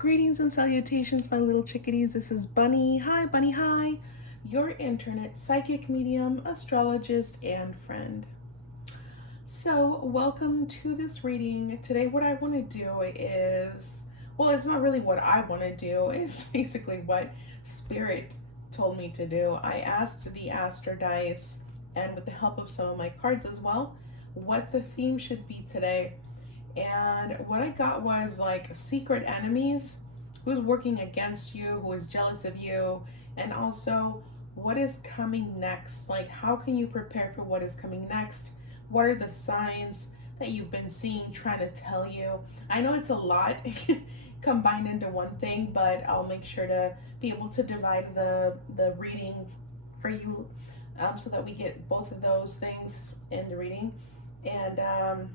Greetings and salutations, my little chickadees. This is Bunny. Hi, Bunny. Hi. Your internet psychic medium, astrologist, and friend. So, welcome to this reading. Today, what I want to do is well, it's not really what I want to do, it's basically what Spirit told me to do. I asked the Astro Dice, and with the help of some of my cards as well, what the theme should be today. And what I got was like secret enemies, who's working against you, who is jealous of you, and also what is coming next. Like, how can you prepare for what is coming next? What are the signs that you've been seeing trying to tell you? I know it's a lot combined into one thing, but I'll make sure to be able to divide the reading for you, so that we get both of those things in the reading. And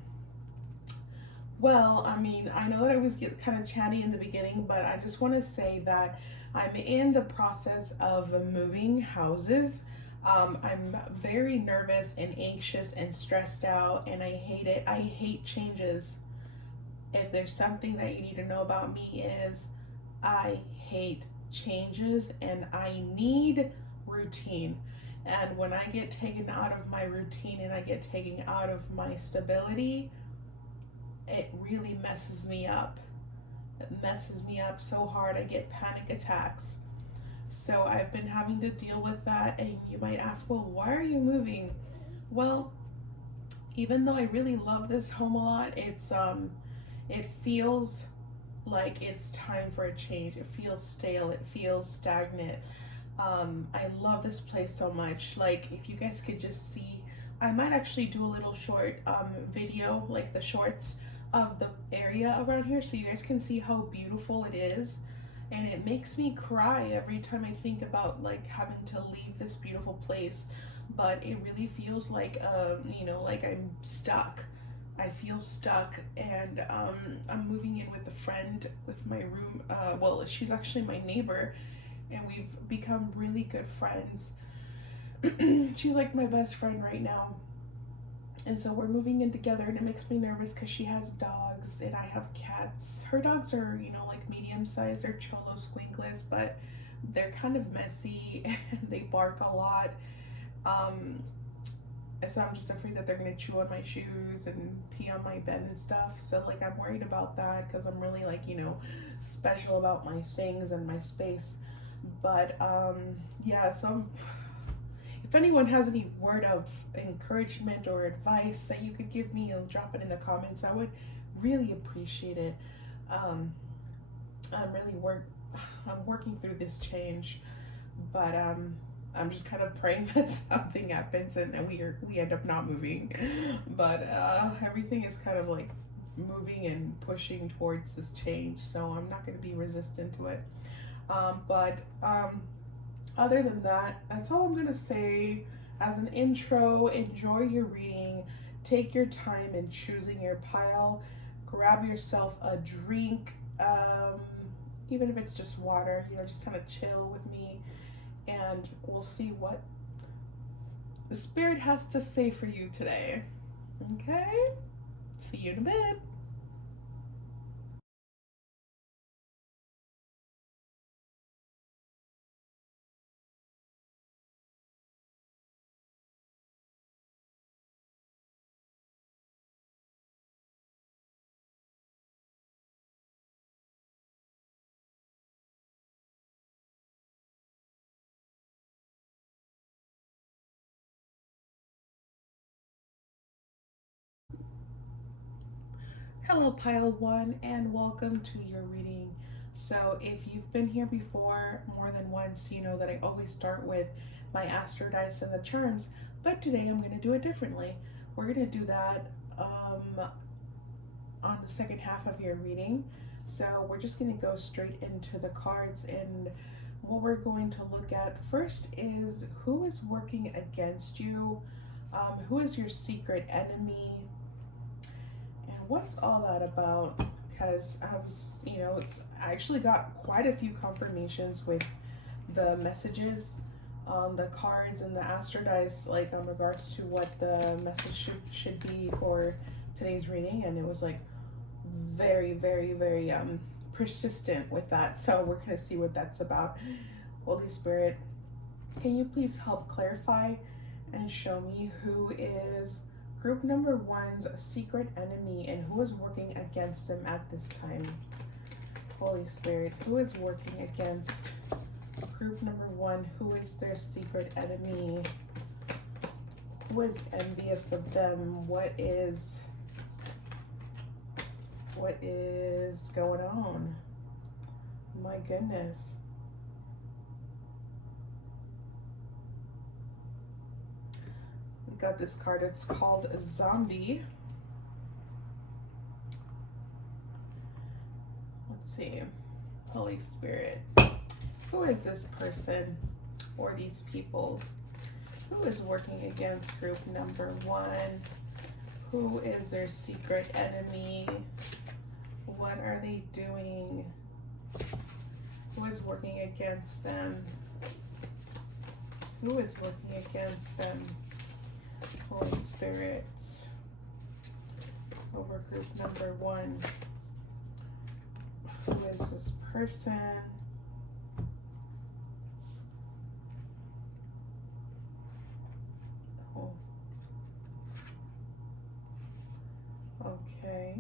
well, I mean, I know that I was kind of chatty in the beginning, but I just want to say that I'm in the process of moving houses. I'm very nervous and anxious and stressed out, and I hate it. I hate changes. If there's something that you need to know about me is I hate changes and I need routine. And when I get taken out of my routine and I get taken out of my stability, it really messes me up. It messes me up so hard. I get panic attacks. So I've been having to deal with that. And you might ask, well, why are you moving? Well, even though I really love this home a lot, it feels like it's time for a change. It feels stale. It feels stagnant. I love this place so much. Like, if you guys could just see, I might actually do a little short video, like the shorts of the area around here, so you guys can see how beautiful it is. And it makes me cry every time I think about like having to leave this beautiful place. But it really feels like like I'm stuck. I feel stuck, and I'm moving in with a friend with my room. Well, she's actually my neighbor, and we've become really good friends. She's like my best friend right now. And so we're moving in together, and it makes me nervous because she has dogs and I have cats. Her dogs are, like medium sized. They're cholo squinkles, but they're kind of messy and they bark a lot. And so I'm just afraid that they're gonna chew on my shoes and pee on my bed and stuff. So like I'm worried about that because I'm really like, special about my things and my space. But yeah, so if anyone has any word of encouragement or advice that you could give me, drop it in the comments. I would really appreciate it. Um, I'm really I'm working through this change, but I'm just kind of praying that something happens and we end up not moving. But everything is kind of like moving and pushing towards this change, so I'm not going to be resistant to it. But other than that, that's all I'm going to say as an intro. Enjoy your reading. Take your time in choosing your pile. Grab yourself a drink, even if it's just water, just kind of chill with me. And we'll see what the Spirit has to say for you today. Okay? See you in a bit. Hello, Pile 1, and welcome to your reading. So, if you've been here before more than once, you know that I always start with my Astro Dice and the charms, but today I'm going to do it differently. We're going to do that on the second half of your reading. So, we're just going to go straight into the cards, and what we're going to look at first is who is working against you, who is your secret enemy, what's all that about? Because I was, I actually got quite a few confirmations with the messages, the cards, and the Astro Dice, like in regards to what the message should be for today's reading, and it was like very, very, very persistent with that. So we're going to see what that's about. Holy Spirit, can you please help clarify and show me who is group number one's secret enemy and who is working against them at this time? Holy Spirit, who is working against group number one? Who is their secret enemy? Who is envious of them? What is going on? My goodness. We got this card. It's called Zombie. Let's see. Holy Spirit. Who is this person or these people? Who is working against group number one? Who is their secret enemy? What are they doing? Who is working against them? Who is working against them? Holy Spirit. Over group number one. Who is this person? Oh. Okay.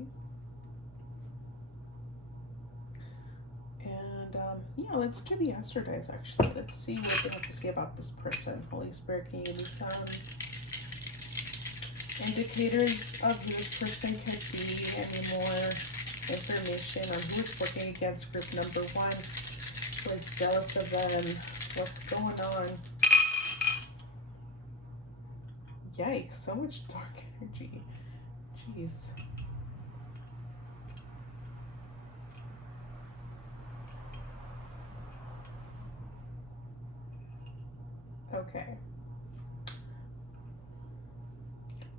And yeah, let's do the astro dice actually. Let's see what they have to say about this person. Holy Spirit, can you give me some indicators of who this person could be? Any more information on who's working against group number one? Who is jealous of them? What's going on? Yikes, so much dark energy. Jeez. Okay.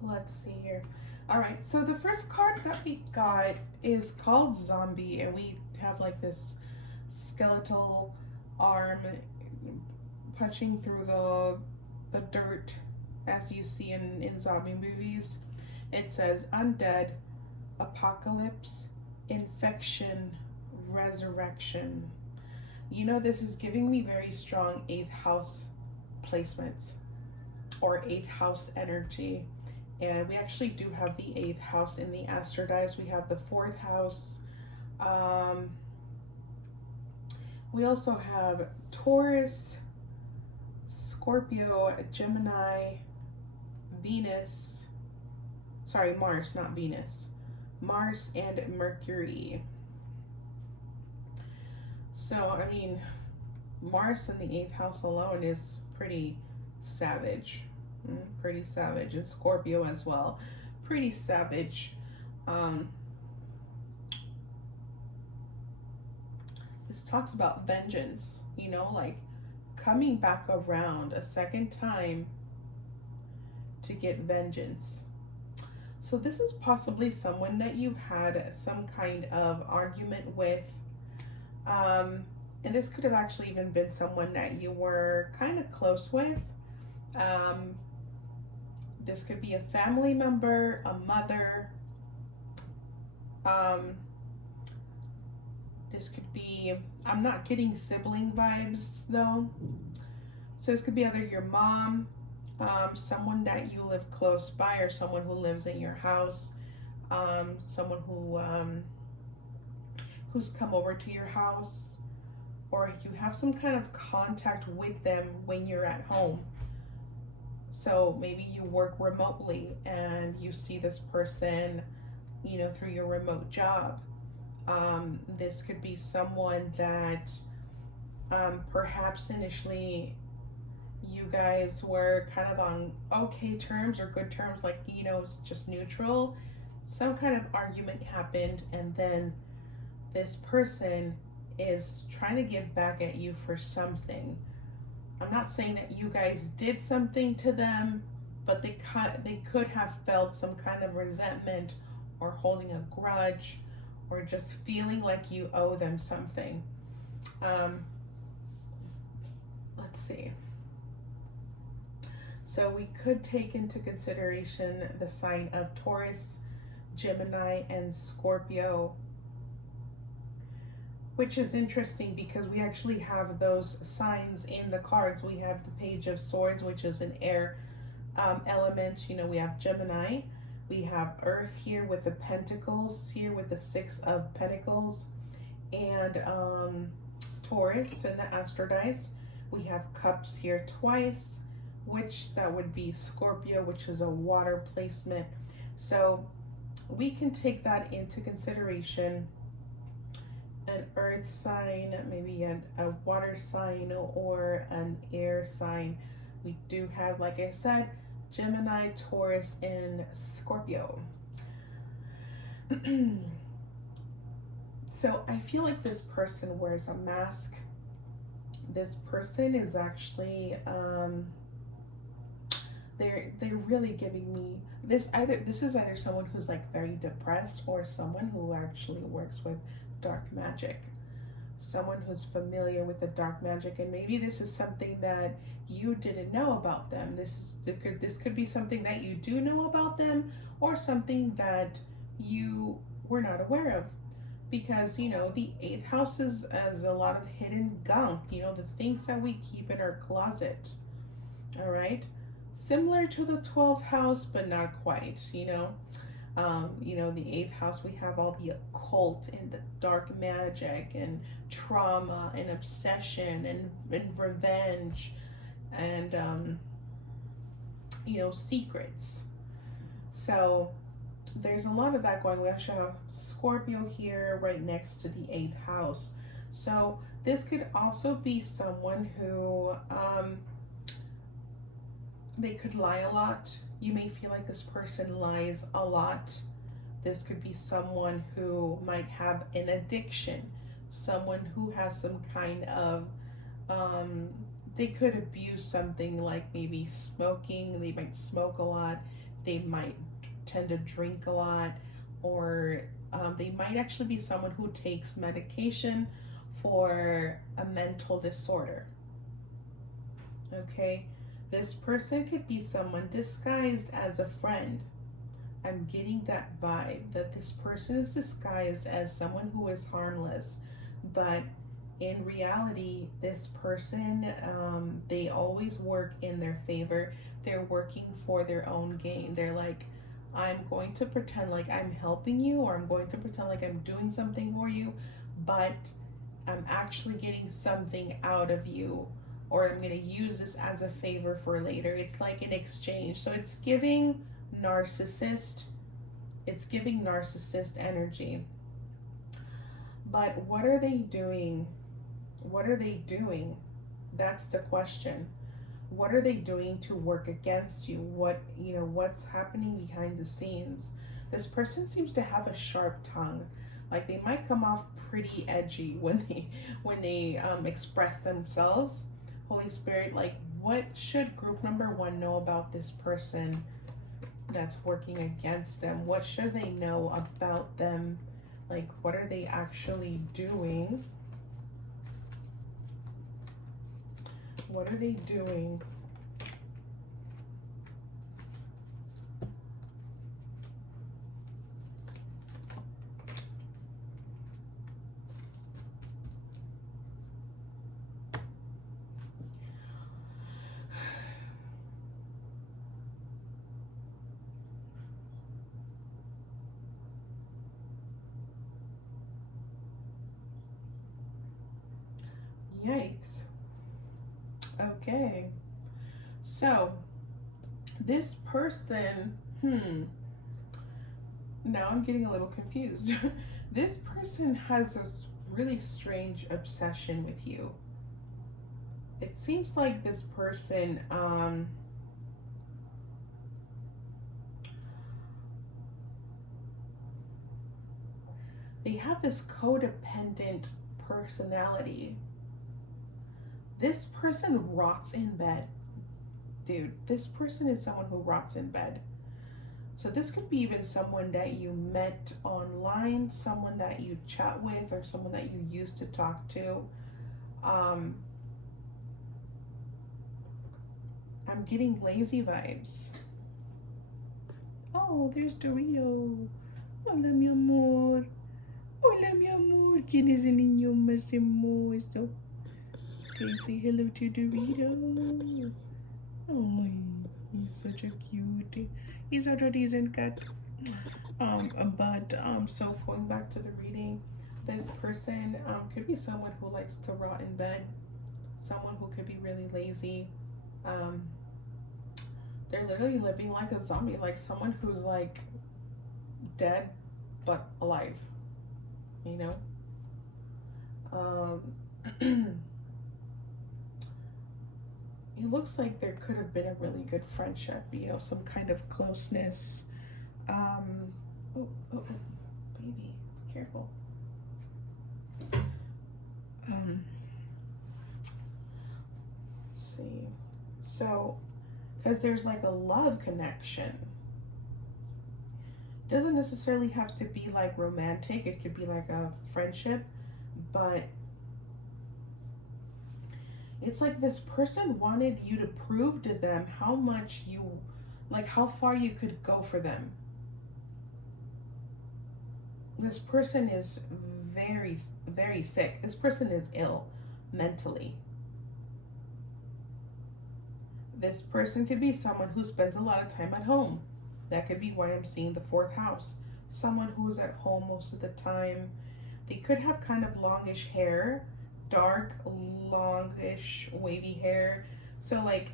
Let's see here. All right, so the first card that we got is called Zombie, and we have like this skeletal arm punching through the dirt, as you see in zombie movies. It says undead, apocalypse, infection, resurrection. You know, this is giving me very strong 8th house placements or 8th house energy. And we actually do have the 8th house in the astro dice. We have the 4th house. We also have Taurus, Scorpio, Gemini, Venus. Sorry, Mars, not Venus. Mars and Mercury. So, I mean, Mars in the 8th house alone is pretty savage. Pretty savage. And Scorpio as well. Pretty savage. This talks about vengeance, you know, like coming back around a second time to get vengeance. So this is possibly someone that you had some kind of argument with. And this could have actually even been someone that you were kind of close with. This could be a family member, a mother. This could be, I'm not getting sibling vibes though. So this could be either your mom, someone that you live close by, or someone who lives in your house, someone who's come over to your house, or you have some kind of contact with them when you're at home. So maybe you work remotely and you see this person, you know, through your remote job. This could be someone that perhaps initially you guys were kind of on okay terms or good terms, like, you know, it's just neutral. Some kind of argument happened, and then this person is trying to get back at you for something. I'm not saying that you guys did something to them, but they could have felt some kind of resentment or holding a grudge or just feeling like you owe them something. Let's see. So we could take into consideration the sign of Taurus, Gemini, and Scorpio. which is interesting because we actually have those signs in the cards. We have the Page of Swords, which is an air element. You know, we have Gemini, we have Earth here with the Pentacles here with the Six of Pentacles, and Taurus in the Astro Dice. We have Cups here twice, which that would be Scorpio, which is a water placement. So we can take that into consideration. An earth sign, maybe a water sign, or an air sign. We do have, like I said, Gemini, Taurus, and Scorpio. So I feel like this person wears a mask. This person is actually they're really giving me this. This is either someone who's like very depressed, or someone who actually works with dark magic, someone who's familiar with the dark magic. And maybe this is something that you didn't know about them. This could be something that you do know about them, or something that you were not aware of, because you know the eighth house is as a lot of hidden gunk, you know, the things that we keep in our closet. All right, similar to the 12th house, but not quite, you know. You know, the 8th house, we have all the occult and the dark magic and trauma and obsession and revenge and, you know, secrets. So there's a lot of that going. We actually have Scorpio here right next to the 8th house. So this could also be someone who, they could lie a lot. You may feel like this person lies a lot. This could be someone who might have an addiction, someone who has some kind of, they could abuse something like maybe smoking. They might smoke a lot. They might tend to drink a lot, or they might actually be someone who takes medication for a mental disorder. Okay, this person could be someone disguised as a friend. I'm getting that vibe that this person is disguised as someone who is harmless, but in reality, this person, they always work in their favor. They're working for their own gain. They're like, I'm going to pretend like I'm helping you, or I'm going to pretend like I'm doing something for you, but I'm actually getting something out of you, or I'm going to use this as a favor for later. It's like an exchange. So it's giving narcissist. It's giving narcissist energy. But what are they doing? What are they doing? That's the question. What are they doing to work against you? What, you know, what's happening behind the scenes? This person seems to have a sharp tongue. Like they might come off pretty edgy when they express themselves. Holy Spirit, like what should group number 1 know about this person that's working against them? What should they know about them? Like what are they actually doing? What are they doing? Yikes. Okay. So, this person, now I'm getting a little confused. This person has this really strange obsession with you. It seems like this person, they have this codependent personality. This person rots in bed. Dude, this person is someone who rots in bed. So this could be even someone that you met online, someone that you chat with, or someone that you used to talk to. I'm getting lazy vibes. Oh, there's Dario. Hola, mi amor. Hola, mi amor. ¿Quién es el niño más hermoso? Okay, say hello to Dorito. Oh, he's such a cutie. He's such a decent cat. So going back to the reading, this person could be someone who likes to rot in bed, someone who could be really lazy. Um, they're literally living like a zombie, like someone who's like dead but alive, you know? It looks like there could have been a really good friendship, you know, some kind of closeness. Um, oh, baby, be careful. Um, let's see. So, because there's like a love connection. Doesn't necessarily have to be like romantic, it could be like a friendship, but it's like this person wanted you to prove to them how much you, like how far you could go for them. This person is very, very sick. This person is ill mentally. This person could be someone who spends a lot of time at home. That could be why I'm seeing the fourth house. Someone who's at home most of the time. They could have kind of longish hair, dark, longish, wavy hair. So, like,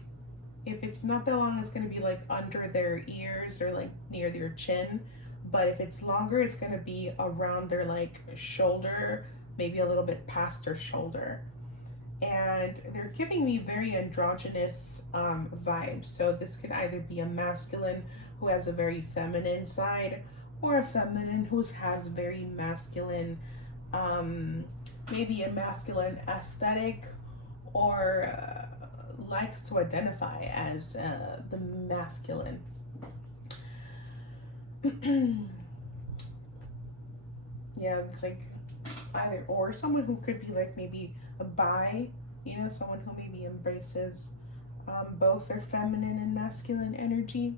if it's not that long, it's going to be like under their ears or like near their chin. But if it's longer, it's going to be around their like shoulder, maybe a little bit past their shoulder. And they're giving me very androgynous vibes. So this could either be a masculine who has a very feminine side, or a feminine who has very masculine, maybe a masculine aesthetic, or likes to identify as the masculine. Yeah, it's like either or. Someone who could be like maybe a bi, you know, someone who maybe embraces both their feminine and masculine energy.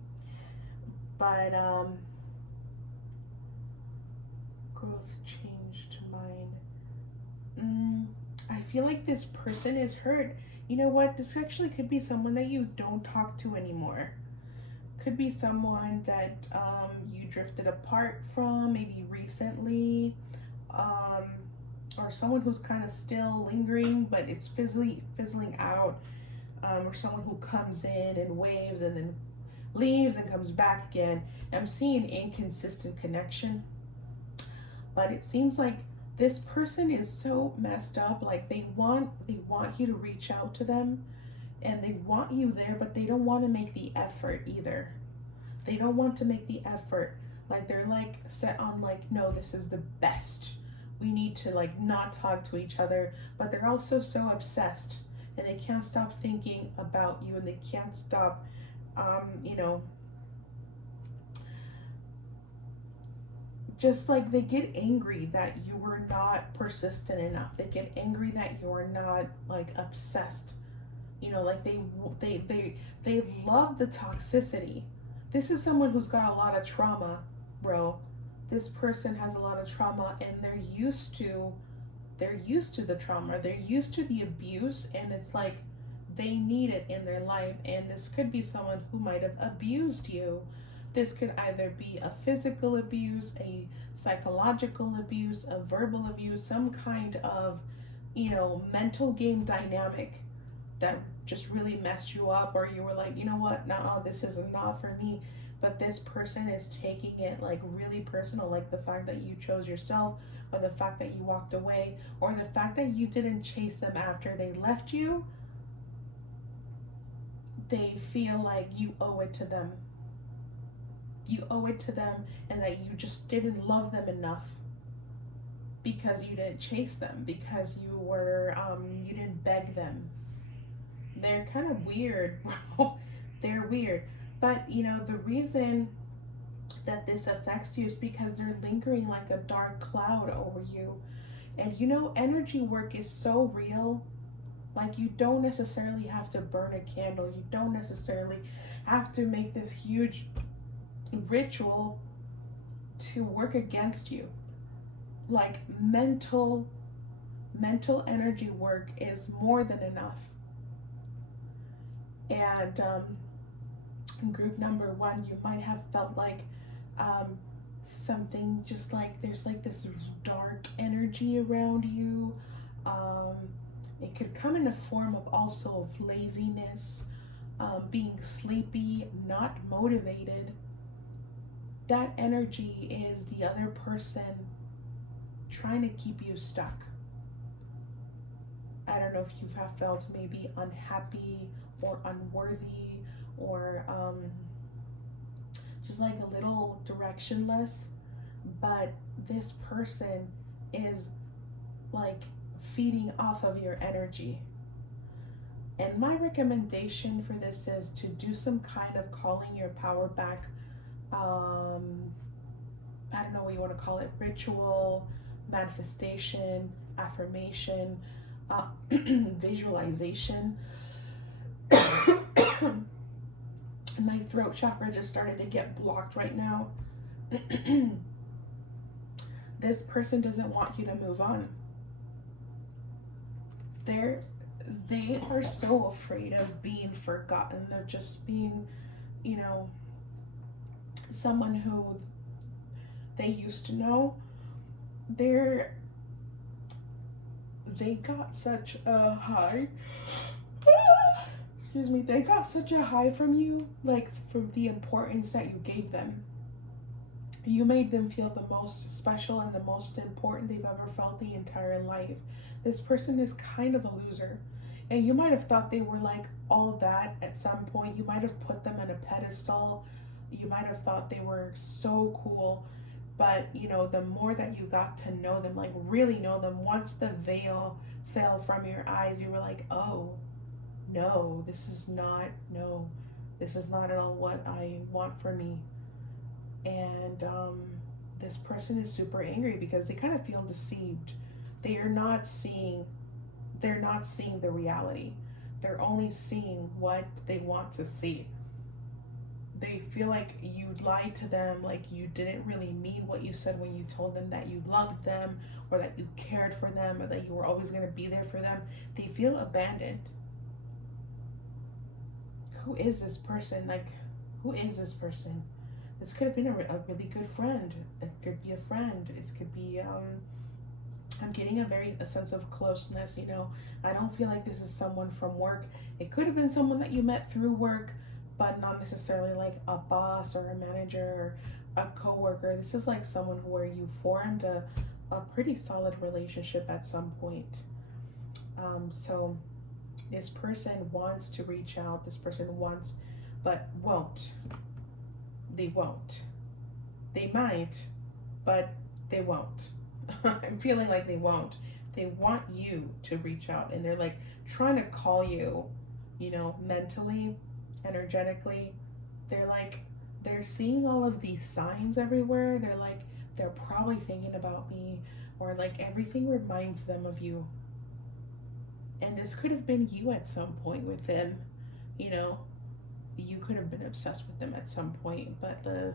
But growth changed mind. I feel like this person is hurt. You know what? This actually could be someone that you don't talk to anymore. Could be someone that you drifted apart from, maybe recently, um, or someone who's kind of still lingering, but it's fizzling out, or someone who comes in and waves and then leaves and comes back again. I'm seeing inconsistent connection, but it seems like this person is so messed up. Like they want you to reach out to them, and they want you there, but they don't want to make the effort either. They don't want to make the effort. Like they're like set on like, no, this is the best. We need to like not talk to each other, but they're also so obsessed, and they can't stop thinking about you, and they can't stop, you know, just like they get angry that you were not persistent enough. They get angry that you are not like obsessed. You know, like they love the toxicity. This is someone who's got a lot of trauma, bro. This person has a lot of trauma, and they're used to the trauma. They're used to the abuse, and it's like they need it in their life. And this could be someone who might have abused you. This could either be a physical abuse, a psychological abuse, a verbal abuse, some kind of, you know, mental game dynamic that just really messed you up, or you were like, you know what, no, this is not for me. But this person is taking it like really personal, like the fact that you chose yourself, or the fact that you walked away, or the fact that you didn't chase them after they left you. They feel like you owe it to them. You owe it to them, and that you just didn't love them enough because you didn't chase them, because you didn't beg them. They're kind of weird. They're weird. But you know, the reason that this affects you is because they're lingering like a dark cloud over you. And you know, energy work is so real. Like, you don't necessarily have to burn a candle, you don't necessarily have to make this huge ritual to work against you. like mental energy work is more than enough. And in group number one, you might have felt like um, something, just like there's like this dark energy around you. Um, it could come in a form of also of laziness, being sleepy, not motivated. That energy is the other person trying to keep you stuck. I don't know if you have felt maybe unhappy or unworthy, or just like a little directionless, but this person is like feeding off of your energy. And my recommendation for this is to do some kind of calling your power back. Um, I don't know what you want to call it, ritual, manifestation, affirmation, visualization. My throat chakra just started to get blocked right now. This person doesn't want you to move on. They're they are so afraid of being forgotten, of just being, you know, someone who they used to know. They're they got such a high excuse me, they got such a high from you, like from the importance that you gave them. You made them feel the most special and the most important they've ever felt the entire life. This person is kind of a loser. And you might have thought they were like all that at some point. You might have put them on a pedestal. You might have thought they were so cool. But, you know, the more that you got to know them, like really know them, once the veil fell from your eyes, you were like, oh, no, this is not at all what I want for me. And this person is super angry because they kind of feel deceived. They are not seeing, they're not seeing the reality. They're only seeing what they want to see. They feel like you lied to them, like you didn't really mean what you said when you told them that you loved them, or that you cared for them, or that you were always going to be there for them. They feel abandoned. Who is this person? Like, who is this person? This could have been a really good friend. It could be a friend. It could be, I'm getting a sense of closeness, you know. I don't feel like this is someone from work. It could have been someone that you met through work, but not necessarily like a boss or a manager or a coworker. This is like someone where you formed a pretty solid relationship at some point. So this person wants to reach out. This person wants, but won't. They won't. They might, but they won't. I'm feeling like they won't. They want you to reach out, and they're like trying to call you, you know, mentally, energetically. They're like, they're seeing all of these signs everywhere. They're like, they're probably thinking about me, or like everything reminds them of you. And this could have been you at some point with them, you know. You could have been obsessed with them at some point, but uh,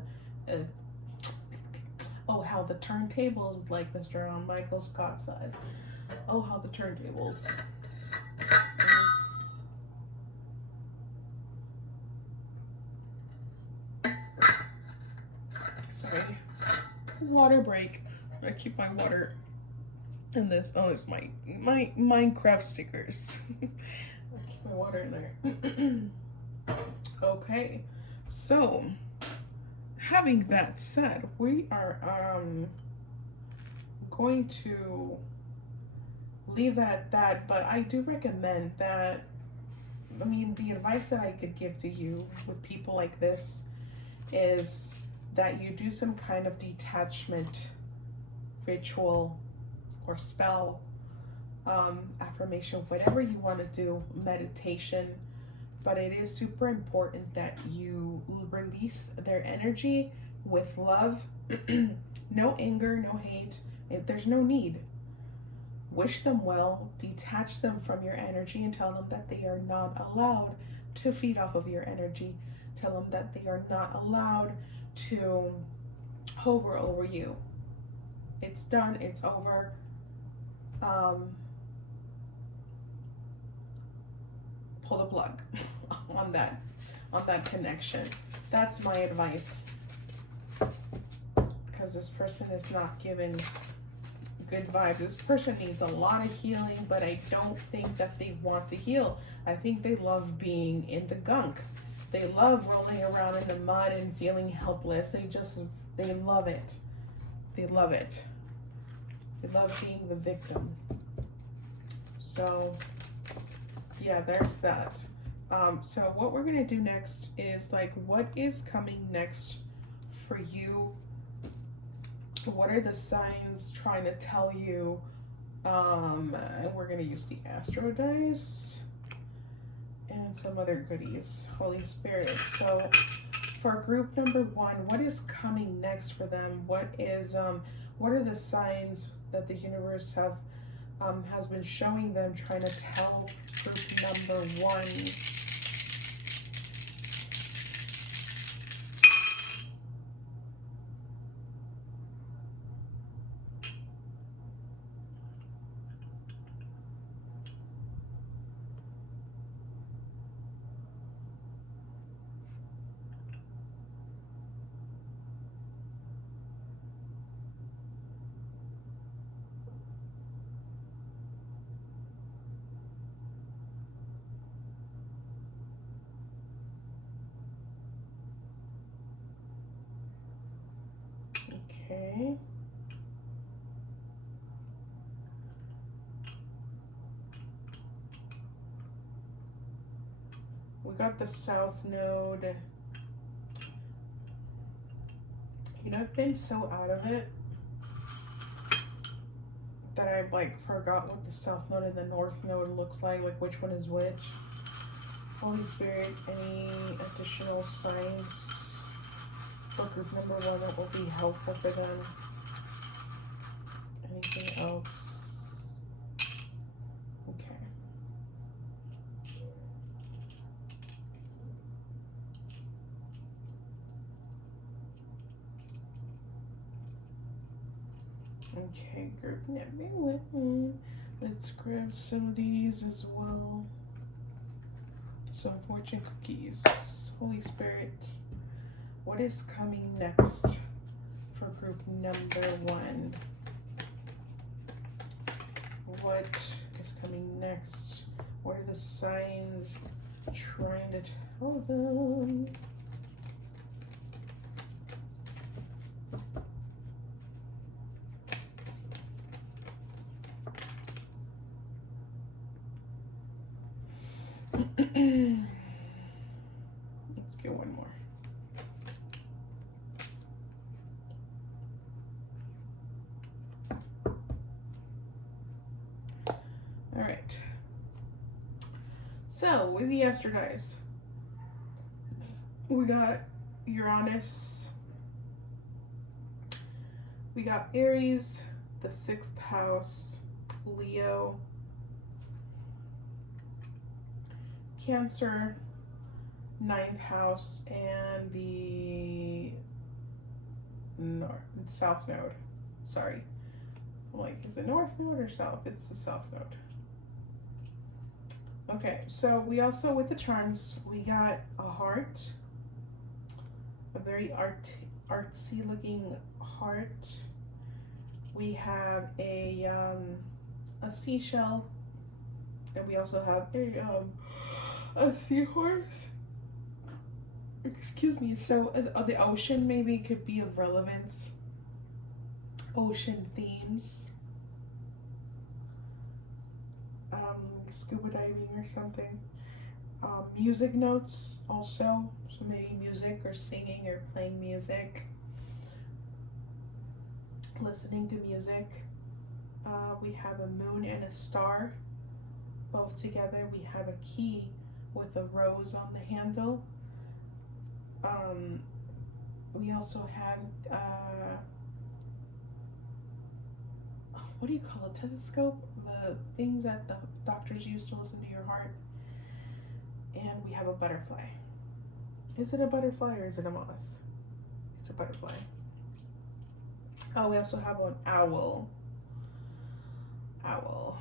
oh, how the turntables, like Mr. Michael Scott said. Oh, how the turntables. Sorry. Water break. I keep my water in this. Oh, it's my Minecraft stickers. I keep my water in there. Okay, so having that said, we are going to leave that at that, but I do recommend that, I mean, the advice that I could give to you with people like this is that you do some kind of detachment ritual or spell, affirmation, whatever you want to do, meditation. But it is super important that you release their energy with love. No anger, no hate. There's no need. Wish them well, detach them from your energy, and tell them that they are not allowed to feed off of your energy. Tell them that they are not allowed to hover over you. It's done. It's over. Um, pull the plug on that connection. That's my advice, because this person is not giving good vibes. This person needs a lot of healing, but I don't think that they want to heal. I think they love being in the gunk. They love rolling around in the mud and feeling helpless. They love it. They love it. They love being the victim. So yeah, there's that. So what we're gonna do next is like, what is coming next for you? What are the signs trying to tell you? And we're gonna use the astro dice and some other goodies, Holy Spirit. So for group number 1, what is coming next for them? What are the signs that the universe has been showing them, trying to tell group number 1? Okay. We got the South Node. You know, I've been so out of it that I like forgot what the South Node and the North Node looks like which one is which. Holy Spirit, any additional signs for group number 1 that will be helpful for them? Anything else? Okay. Okay, group number 1. Let's grab some of these as well. Some fortune cookies. Holy Spirit, what is coming next for group number 1? What is coming next? What are the signs trying to tell them? Let's get one more. All right. So with the astro dice, we got Uranus, we got Aries, the 6th house, Leo, Cancer, 9th house, and the South Node. Sorry. I'm like, is it North Node or South? It's the South Node. Okay, so we also, with the charms, we got a heart, a very artsy looking heart. We have a seashell, and we also have a seahorse. Excuse me. So the ocean maybe could be of relevance. Ocean themes. Scuba diving or something. Music notes also. So maybe music or singing or playing music. Listening to music. We have a moon and a star. Both together. We have a key with a rose on the handle. We also have what do you call it? Telescope? The things that the doctors use to listen to your heart. And we have a butterfly. Is it a butterfly or is it a moth? It's a butterfly. Oh, we also have an owl. Owl.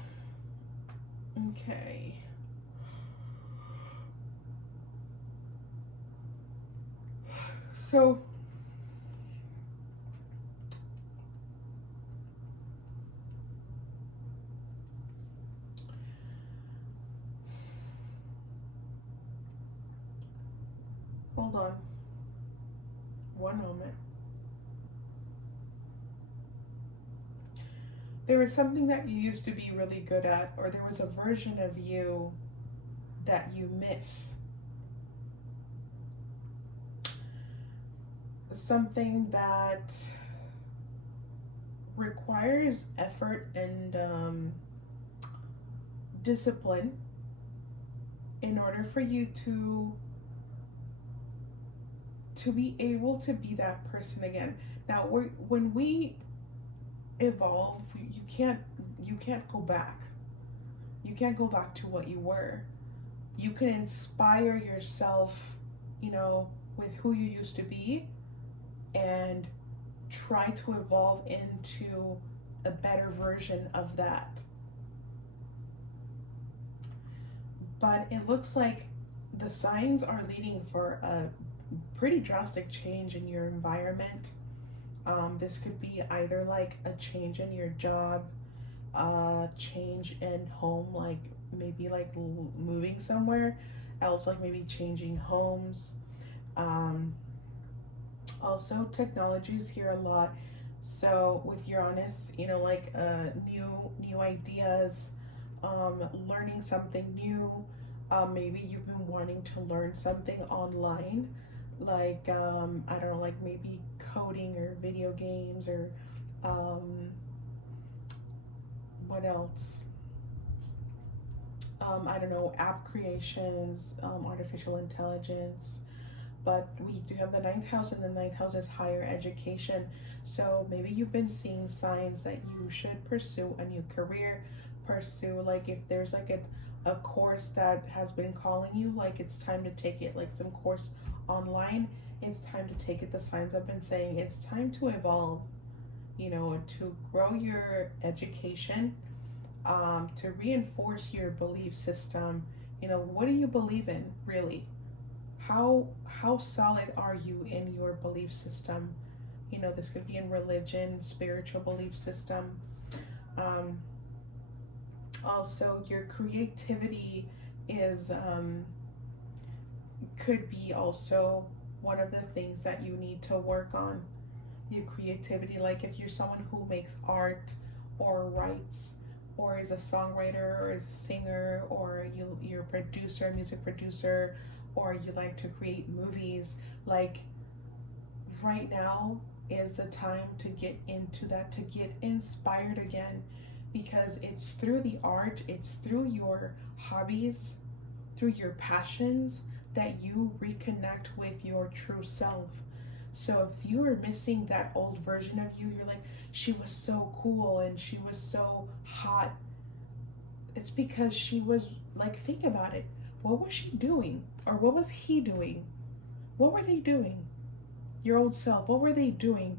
Okay. So, hold on. One moment. There was something that you used to be really good at, or there was a version of you that you miss. Something that requires effort and discipline in order for you to be able to be that person again. Now, when we evolve, you can't go back. You can't go back to what you were. You can inspire yourself, you know, with who you used to be, and try to evolve into a better version of that. But it looks like the signs are leading for a pretty drastic change in your environment. This could be either like a change in your job, a change in home, like maybe like moving somewhere else, like maybe changing homes. Um, Also, technology is here a lot. So with Uranus, you know, like new ideas, learning something new. Maybe you've been wanting to learn something online, like I don't know, like maybe coding or video games or um, what else? I don't know, app creations, artificial intelligence. But we do have the ninth house, and the ninth house is higher education. So maybe you've been seeing signs that you should pursue a new career, pursue, like, if there's like a course that has been calling you, like it's time to take it, like some course online, it's time to take it. The signs have been saying it's time to evolve, you know, to grow your education, to reinforce your belief system. You know, what do you believe in really? How solid are you in your belief system? You know, this could be in religion, spiritual belief system. um, Also, your creativity is could be also one of the things that you need to work on. Your creativity, like if you're someone who makes art or writes or is a songwriter or is a singer, or you're a producer, music producer, or you like to create movies, like right now is the time to get into that, to get inspired again, because it's through the art, it's through your hobbies, through your passions, that you reconnect with your true self. So if you are missing that old version of you, you're like, she was so cool and she was so hot. It's because she was, like, think about it. What was she doing? Or what was he doing? What were they doing? Your old self, what were they doing?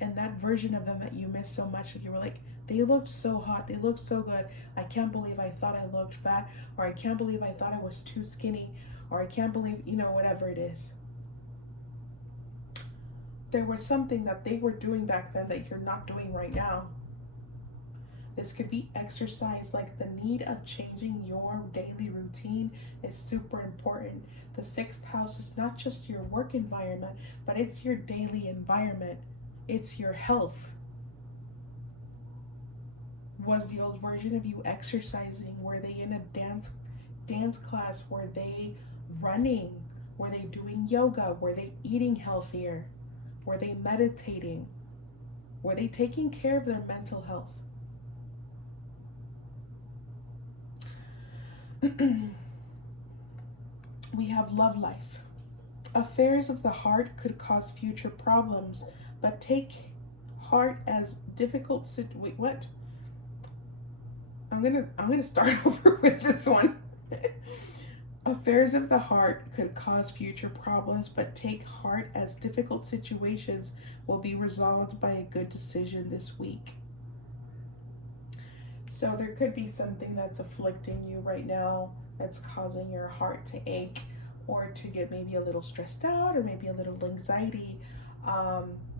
And that version of them that you miss so much, that you were like, they looked so hot, they looked so good. I can't believe I thought I looked fat, or I can't believe I thought I was too skinny, or I can't believe, you know, whatever it is. There was something that they were doing back then that you're not doing right now. This could be exercise, like the need of changing your daily routine is super important. The sixth house is not just your work environment, but it's your daily environment. It's your health. Was the old version of you exercising? Were they in a dance class? Were they running? Were they doing yoga? Were they eating healthier? Were they meditating? Were they taking care of their mental health? We have love life. Affairs of the heart could cause future problems, but take heart as difficult wait, what? I'm gonna start over with this one. Affairs of the heart could cause future problems, but take heart as difficult situations will be resolved by a good decision this week. So there could be something that's afflicting you right now that's causing your heart to ache or to get maybe a little stressed out or maybe a little anxiety.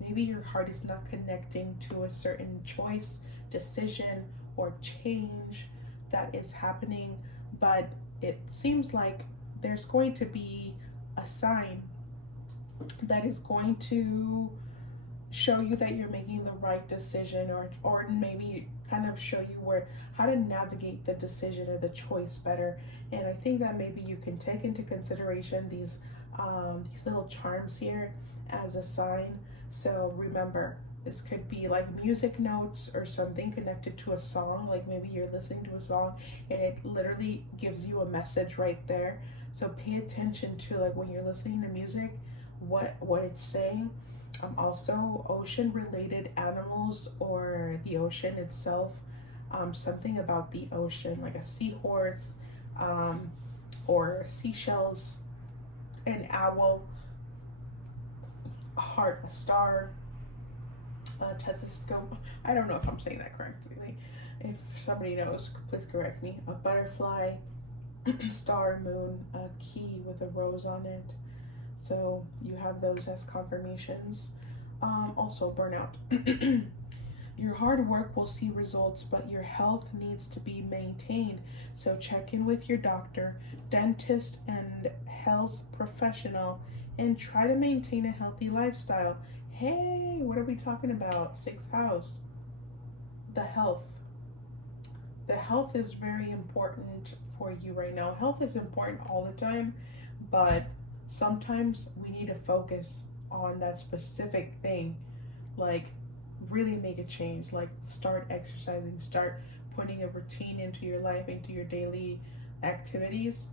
Maybe your heart is not connecting to a certain choice, decision, or change that is happening, but it seems like there's going to be a sign that is going to show you that you're making the right decision, or maybe kind of show you where how to navigate the decision or the choice better. And I think that maybe you can take into consideration these little charms here as a sign. So remember, this could be like music notes or something connected to a song, like maybe you're listening to a song and it literally gives you a message right there. So pay attention to, like, when you're listening to music, what it's saying. Also, ocean related animals or the ocean itself, something about the ocean, like a seahorse, um, or seashells, an owl, a heart, a star, a telescope. I don't know if I'm saying that correctly. If somebody knows, please correct me. A butterfly, star, moon, a key with a rose on it. So you have those as confirmations. Also, burnout. Your hard work will see results, but your health needs to be maintained. So check in with your doctor, dentist, and health professional and try to maintain a healthy lifestyle. Hey, what are we talking about? Sixth house. The health. The health is very important for you right now. Health is important all the time, but sometimes we need to focus on that specific thing. Like, really make a change. Like, start exercising, start putting a routine into your life, into your daily activities,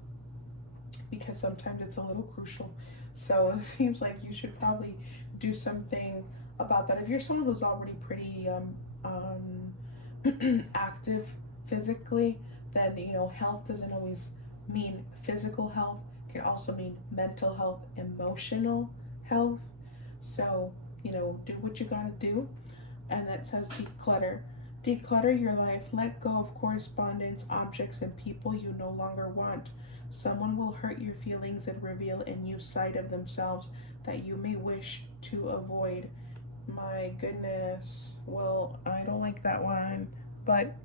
because sometimes it's a little crucial. So it seems like you should probably do something about that. If you're someone who's already pretty active physically, then health doesn't always mean physical health. It can also mean mental health, emotional health. So do what you gotta do. And that says declutter. Declutter your life. Let go of correspondence, objects, and people you no longer want. Someone will hurt your feelings and reveal a new side of themselves that you may wish to avoid. My goodness. Well, I don't like that one, but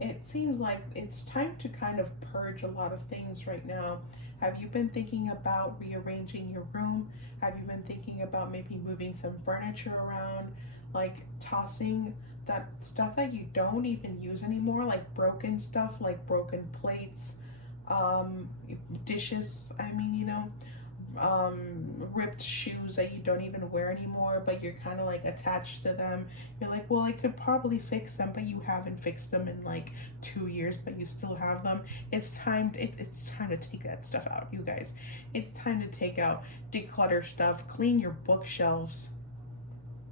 it seems like it's time to kind of purge a lot of things right now. Have you been thinking about rearranging your room? Have you been thinking about maybe moving some furniture around, like tossing that stuff that you don't even use anymore, like broken stuff, like broken plates, um, dishes? I mean, ripped shoes that you don't even wear anymore, but you're kind of like attached to them. You're like, well, I could probably fix them, but you haven't fixed them in like 2 years, but you still have them. It's time. It's time to take that stuff out, you guys. It's time to take out, declutter stuff, clean your bookshelves,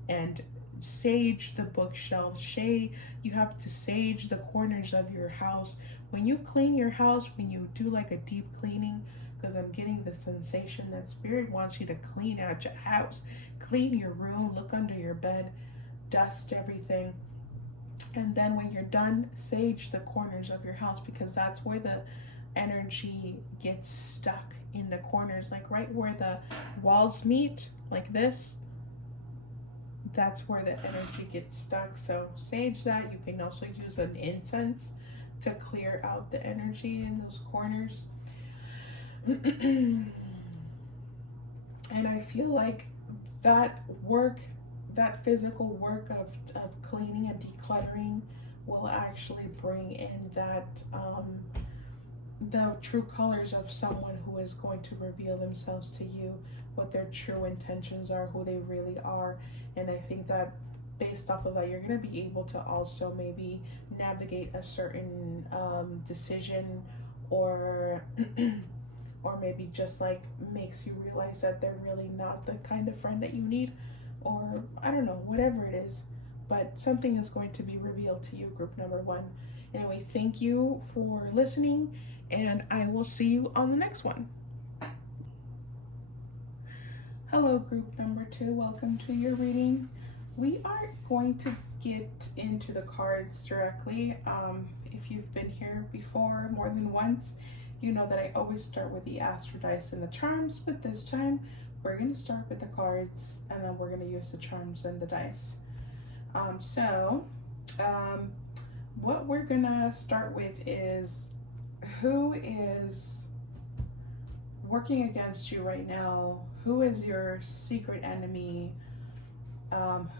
and sage the bookshelves. You have to sage the corners of your house. When you clean your house, when you do like a deep cleaning, because I'm getting the sensation that spirit wants you to clean out your house, clean your room, look under your bed, dust everything. And then when you're done, sage the corners of your house, because that's where the energy gets stuck, in the corners, like right where the walls meet, like this. That's where the energy gets stuck. So sage that. You can also use an incense to clear out the energy in those corners. And I feel like that work, that physical work of cleaning and decluttering will actually bring in that the true colors of someone who is going to reveal themselves to you, what their true intentions are, who they really are. And I think that based off of that, you're going to be able to also maybe navigate a certain decision, or or maybe just like makes you realize that they're really not the kind of friend that you need, or I don't know, whatever it is. But something is going to be revealed to you, group number one. Anyway, thank you for listening, and I will see you on the next one. Hello, group number 2. Welcome to your reading. We are going to get into the cards directly. If you've been here before more than once, you know that I always start with the astro dice and the charms, but this time we're going to start with the cards and then we're going to use the charms and the dice. What we're going to start with is who is working against you right now? Who is your secret enemy?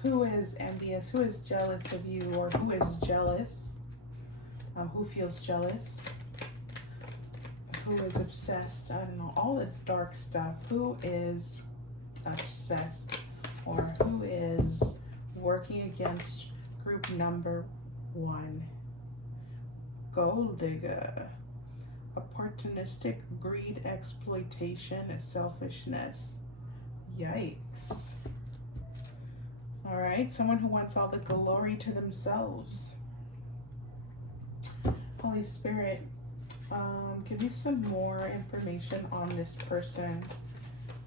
Who is envious? Who is jealous of you, or who is jealous? Who feels jealous? Who is obsessed? I don't know, all the dark stuff. Who is obsessed, or who is working against group number 1? Gold digger. Opportunistic greed, exploitation, selfishness. Yikes. All right, someone who wants all the glory to themselves. Holy Spirit, give me some more information on this person.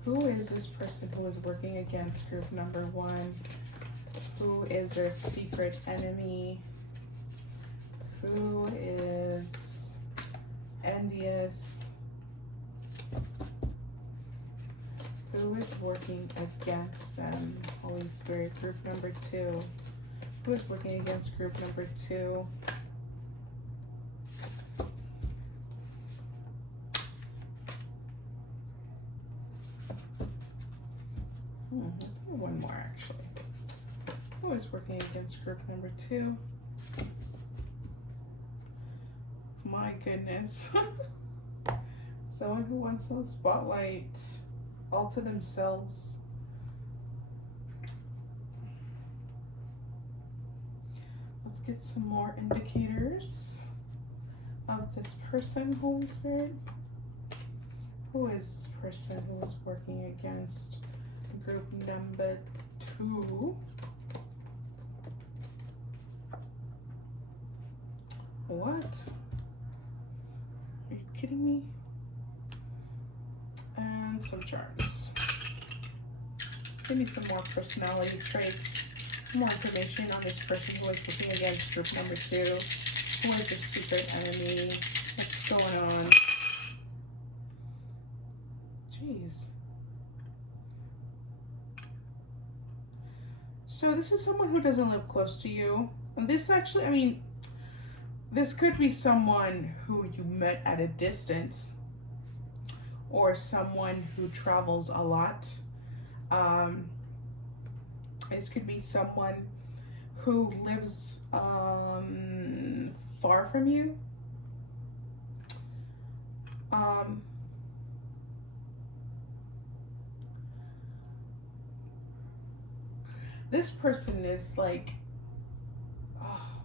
Who is this person who is working against group number 1? Who is their secret enemy? Who is envious? Who is working against them? Holy Spirit, group number 2. Who is working against group number 2? Let's do one more actually. Who is working against group number 2? My goodness. Someone who wants the spotlight all to themselves. Let's get some more indicators of this person, Holy Spirit. Who is this person who is working against group number 2? What? Are you kidding me? And some charms. Give me some more personality traits, more information on this person who is working against group number 2. Who is their secret enemy? What's going on? Jeez. So this is someone who doesn't live close to you. And this actually, I mean, this could be someone who you met at a distance, or someone who travels a lot. This could be someone who lives far from you. This person is like, oh,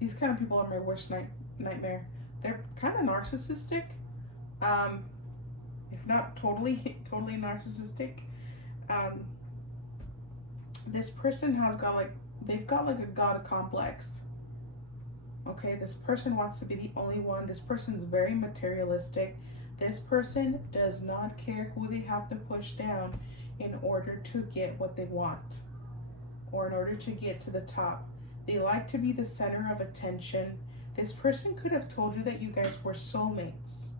these kind of people are my worst nightmare. They're kind of narcissistic. If not totally narcissistic. This person has got like, they've got like a god complex. Okay, this person wants to be the only one. This person's very materialistic. This person does not care who they have to push down in order to get what they want, or in order to get to the top. They like to be the center of attention. This person could have told you that you guys were soulmates.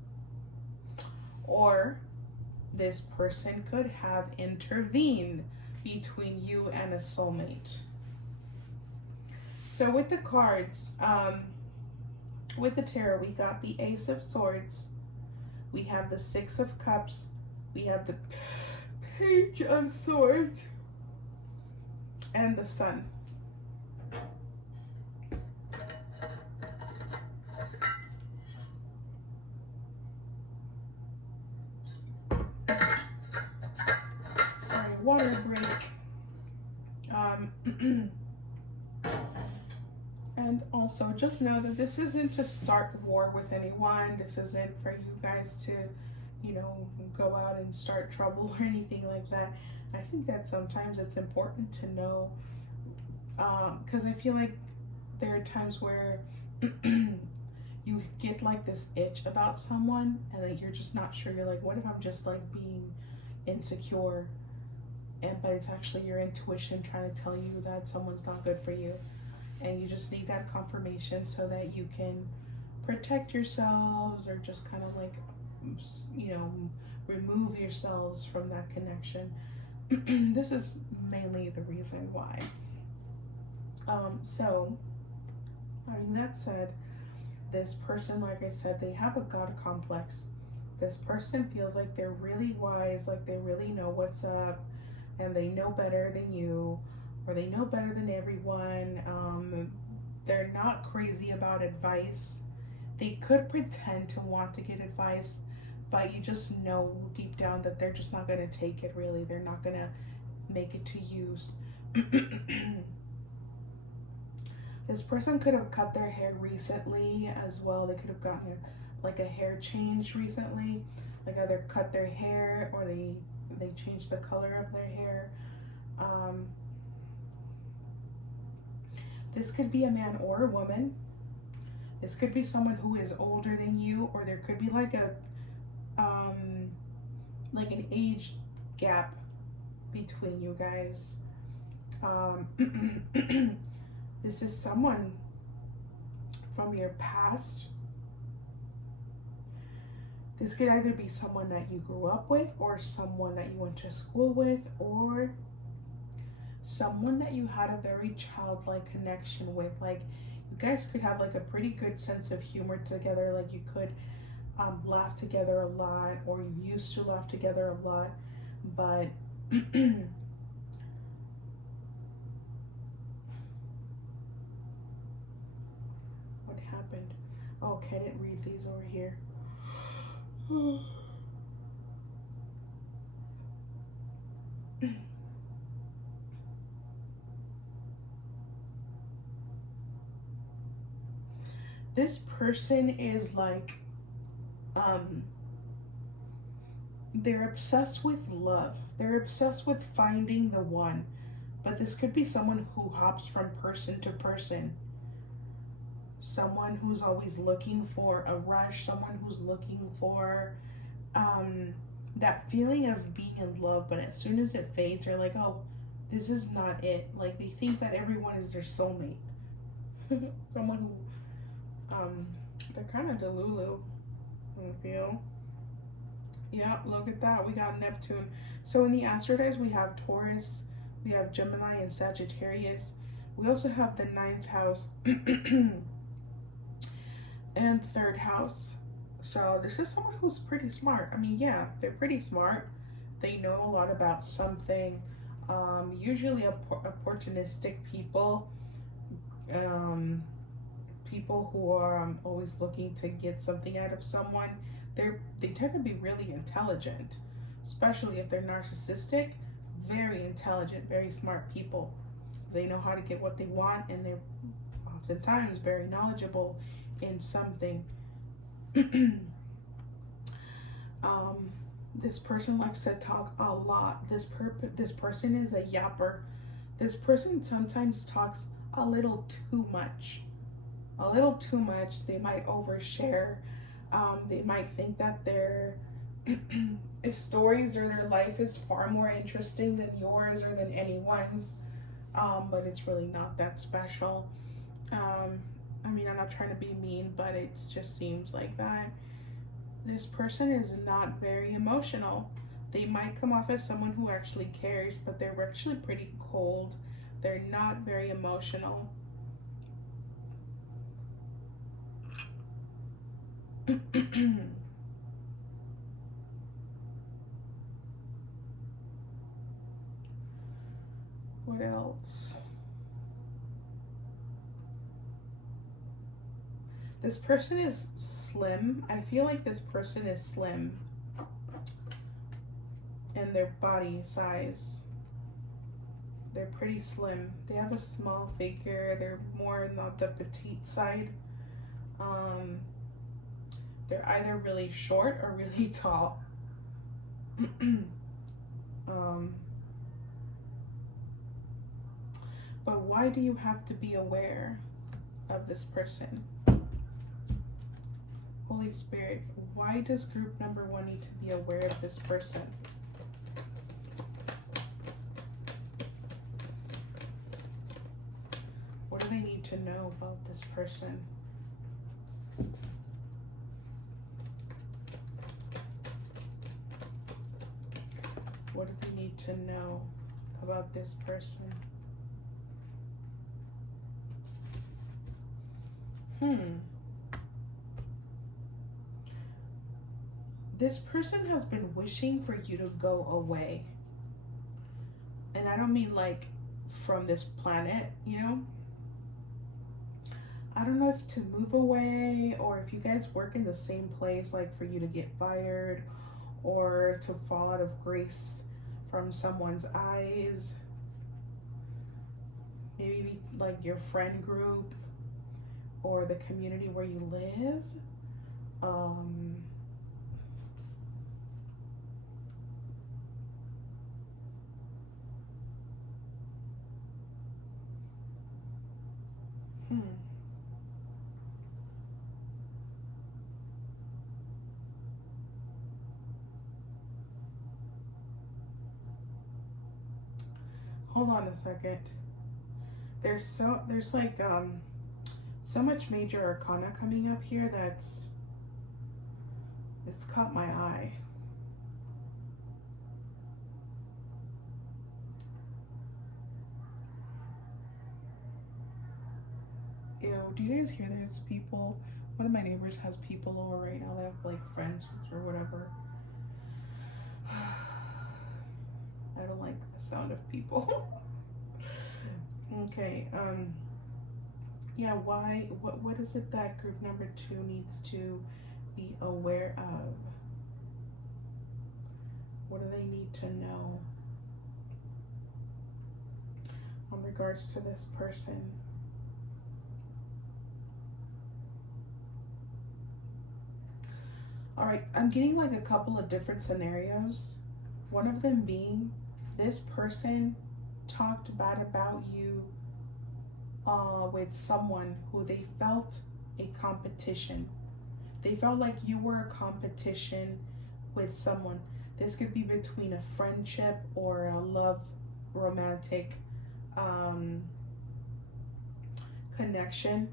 Or this person could have intervened between you and a soulmate. So with the cards, with the tarot, we got the Ace of Swords, we have the Six of Cups, we have the Page of Swords, and the Sun. Sorry, water break. And also just know that this isn't to start war with anyone. This isn't for you guys to, you know, go out and start trouble or anything like that. I think that sometimes it's important to know, because I feel like there are times where you get like this itch about someone, and then you're just not sure. You're like, what if I'm just like being insecure? And but it's actually your intuition trying to tell you that someone's not good for you, and you just need that confirmation so that you can protect yourselves, or just kind of like, you know, remove yourselves from that connection. This is mainly the reason why. So having that said, this person, like I said, they have a God complex. This person feels like they're really wise, like they really know what's up, and they know better than you, or they know better than everyone. They're not crazy about advice. They could pretend to want to get advice, but you just know deep down that they're just not going to take it really. They're not going to make it to use. This person could have cut their hair recently as well. They could have gotten like a hair change recently, like either cut their hair or they changed the color of their hair. This could be a man or a woman. This could be someone who is older than you, or there could be like a like an age gap between you guys. This is someone from your past. This could either be someone that you grew up with, or someone that you went to school with, or someone that you had a very childlike connection with. Like, you guys could have like a pretty good sense of humor together. Like, you could laugh together a lot, or you used to laugh together a lot, but what happened? Oh, okay, I didn't read these over here. This person is like, they're obsessed with love. They're obsessed with finding the one. But this could be someone who hops from person to person. Someone who's always looking for a rush. Someone who's looking for that feeling of being in love. But as soon as it fades, they're like, oh, this is not it. Like, they think that everyone is their soulmate. Someone who, they're kind of delulu, I feel. Yeah, look at that. We got Neptune. So in the astrodice, we have Taurus, we have Gemini and Sagittarius. We also have the ninth house and third house. So this is someone who's pretty smart. I mean, yeah, they're pretty smart. They know a lot about something. Usually opportunistic people. People who are always looking to get something out of someone. They tend to be really intelligent, especially if they're narcissistic. Very intelligent, very smart people. They know how to get what they want, and they're oftentimes very knowledgeable in something. This person likes to talk a lot. This person is a yapper. This person sometimes talks a little too much. A little too much. They might overshare. They might think that their stories or their life is far more interesting than yours or than anyone's, but it's really not that special. I mean, I'm not trying to be mean, but it just seems like that. This person is not very emotional. They might come off as someone who actually cares, but they're actually pretty cold. They're not very emotional. What else? This person is slim. I feel like this person is slim in their body size. They're pretty slim. They have a small figure. They're more not the petite side. They're either really short or really tall. But why do you have to be aware of this person? Holy Spirit, why does group number 1 need to be aware of this person? What do they need to know about this person? What do they need to know about this person? This person has been wishing for you to go away. And I don't mean like from this planet, you know? I don't know if to move away or if you guys work in the same place, like for you to get fired or to fall out of grace from someone's eyes. Maybe like your friend group or the community where you live. Hold on a second. There's like so much major arcana coming up here it's caught my eye. Ew, do you guys hear there's people? One of my neighbors has people over right now. They have like friends or whatever. I don't like the sound of people. Okay, yeah, why, what is it that group number 2 needs to be aware of? What do they need to know in regards to this person? All right, I'm getting like a couple of different scenarios. One of them being this person talked bad about you with someone who they felt a competition. They felt like you were a competition with someone. This could be between a friendship or a love romantic connection,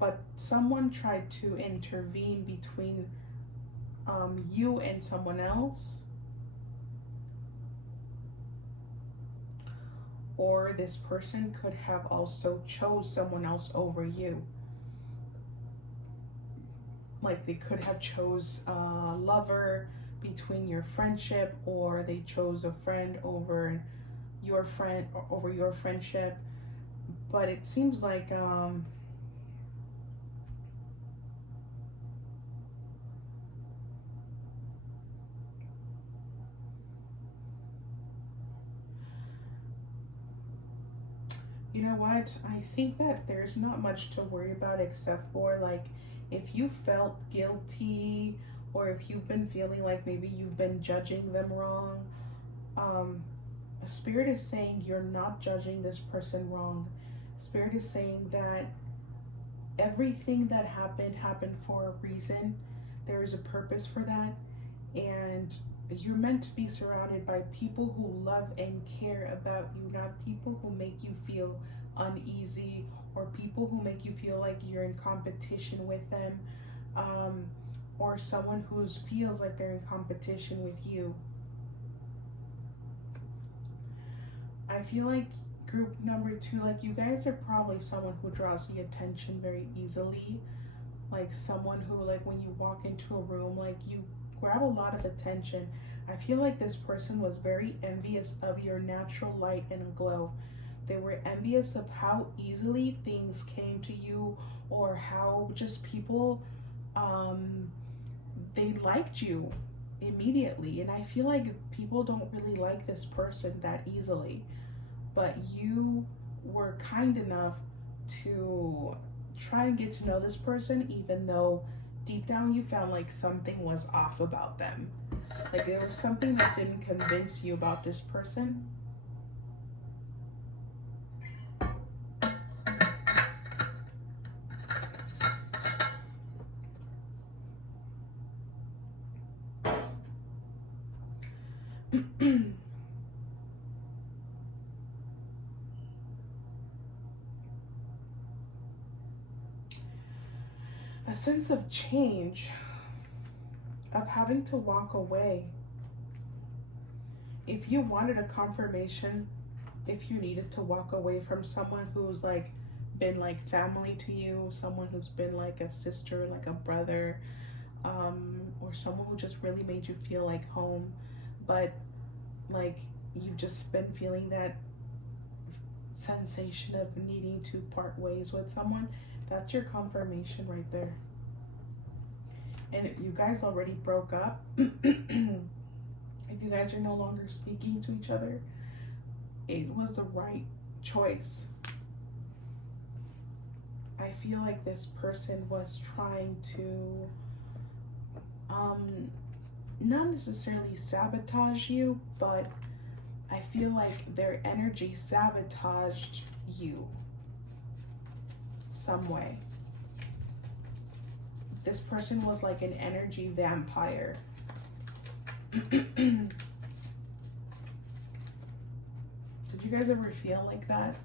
but someone tried to intervene between you and someone else, or this person could have also chose someone else over you. Like they could have chose a lover between your friendship, or they chose a friend over your friendship. But it seems like you know what? I think that there's not much to worry about except for like if you felt guilty or if you've been feeling like maybe you've been judging them wrong. Spirit is saying you're not judging this person wrong. Spirit is saying that everything that happened for a reason. There is a purpose for that, and you're meant to be surrounded by people who love and care about you, not people who make you feel uneasy or people who make you feel like you're in competition with them, or someone who feels like they're in competition with you. I feel like group number 2, like you guys are probably someone who draws the attention very easily. Like someone who, like when you walk into a room, like you grab a lot of attention. I feel like this person was very envious of your natural light and glow. They were envious of how easily things came to you, or how just people, they liked you immediately. And I feel like people don't really like this person that easily. But you were kind enough to try and get to know this person, even though deep down you felt like something was off about them. Like there was something that didn't convince you about this person. A sense of change, of having to walk away. If you wanted a confirmation, if you needed to walk away from someone who's like been like family to you, someone who's been like a sister, like a brother, or someone who just really made you feel like home, but like you've just been feeling that sensation of needing to part ways with someone, that's your confirmation right there. And if you guys already broke up, if you guys are no longer speaking to each other, it was the right choice. I feel like this person was trying to not necessarily sabotage you, but I feel like their energy sabotaged you some way. This person was like an energy vampire. Did you guys ever feel like that?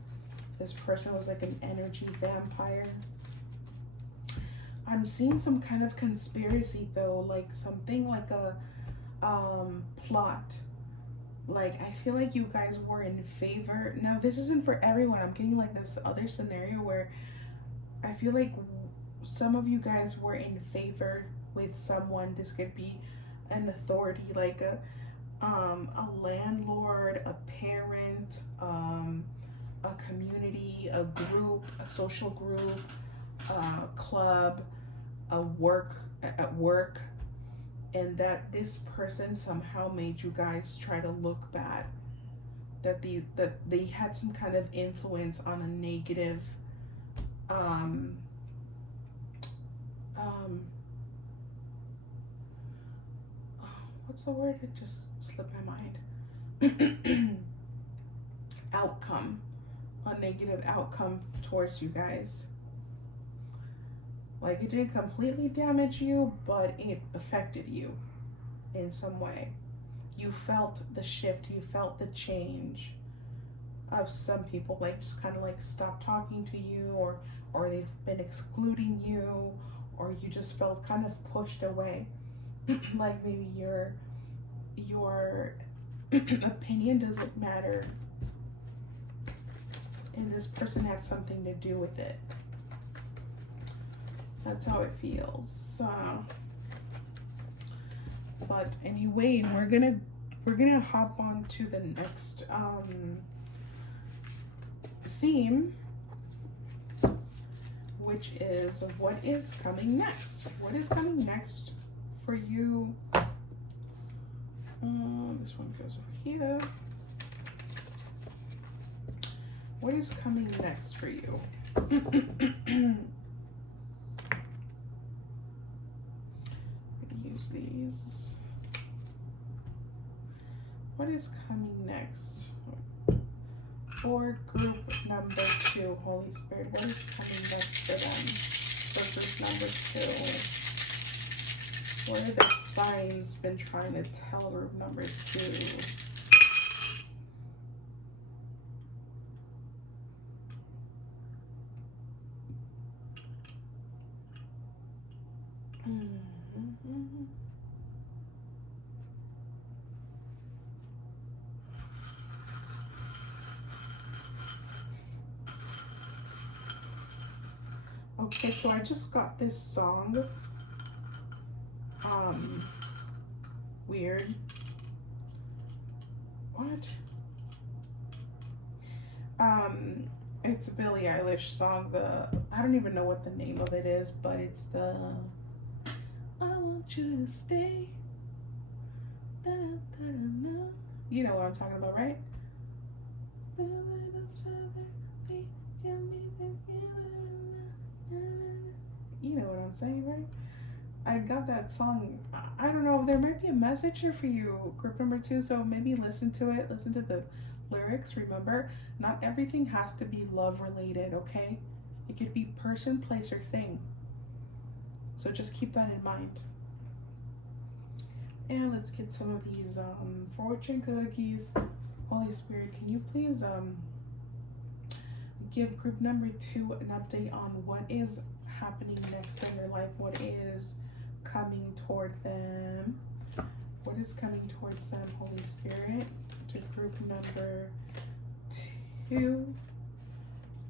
This person was like an energy vampire. I'm seeing some kind of conspiracy though, like something like a plot. Like I feel like you guys were in favor. Now this isn't for everyone. I'm getting like this other scenario where I feel like some of you guys were in favor with someone. This could be an authority, like a landlord, a parent, a community, a group, a social group, a club, a work at work, and that this person somehow made you guys try to look bad. That they had some kind of influence on a negative what's the word? It just slipped my mind. Outcome. A negative outcome towards you guys. Like it didn't completely damage you, but it affected you in some way. You felt the shift, you felt the change of some people, like just kind of like stop talking to you, or they've been excluding you, or you just felt kind of pushed away. Like maybe your opinion doesn't matter, and this person had something to do with it. That's how it feels. But anyway, we're gonna hop on to the next theme, which is what is coming next. What is coming next for you? This one goes over here. What is coming next for you? Use these. What is coming next? For group number 2, Holy Spirit, what is coming next for them? For group number 2. What are the signs been trying to tell group number 2? Okay, so I just got this song. Weird. What? It's a Billie Eilish song. I don't even know what the name of it is, but it's the I want you to stay. Da, da, da, da. You know what I'm talking about, right? You know what I'm saying, right? I got that song. I don't know, there might be a message here for you, group number 2, so maybe listen to it, listen to the lyrics. Remember, not everything has to be love related, okay? It could be person, place, or thing. So just keep that in mind. And let's get some of these fortune cookies. Holy Spirit, can you please give group number 2 an update on what is happening next in their life? What is coming toward them? What is coming towards them, Holy Spirit? To group number 2,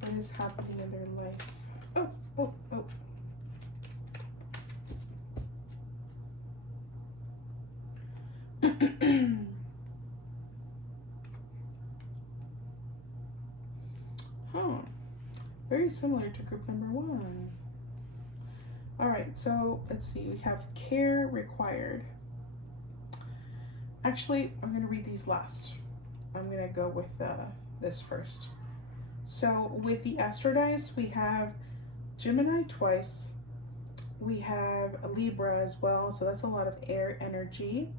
what is happening in their life? Oh, oh, oh. Huh. Very similar to group number 1. All right, so let's see. We have care required. Actually, I'm going to read these last. I'm going to go with this first. So with the Astro Dice, we have Gemini twice. We have a Libra as well, so that's a lot of air energy.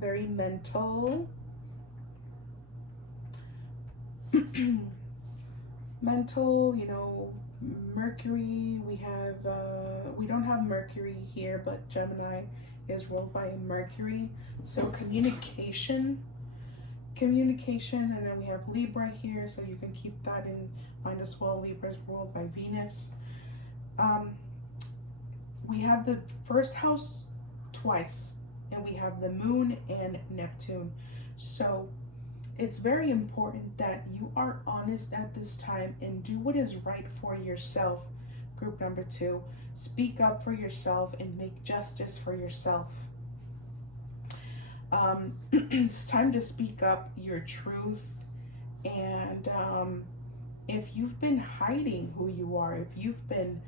Very mental. Mental, you know, Mercury. We have, we don't have Mercury here, but Gemini is ruled by Mercury. So communication, and then we have Libra here, so you can keep that in mind as well. Libra is ruled by Venus. We have the first house twice, and we have the moon and Neptune. So it's very important that you are honest at this time and do what is right for yourself. Group number 2, speak up for yourself and make justice for yourself. It's time to speak up your truth. And if you've been hiding who you are, if you've been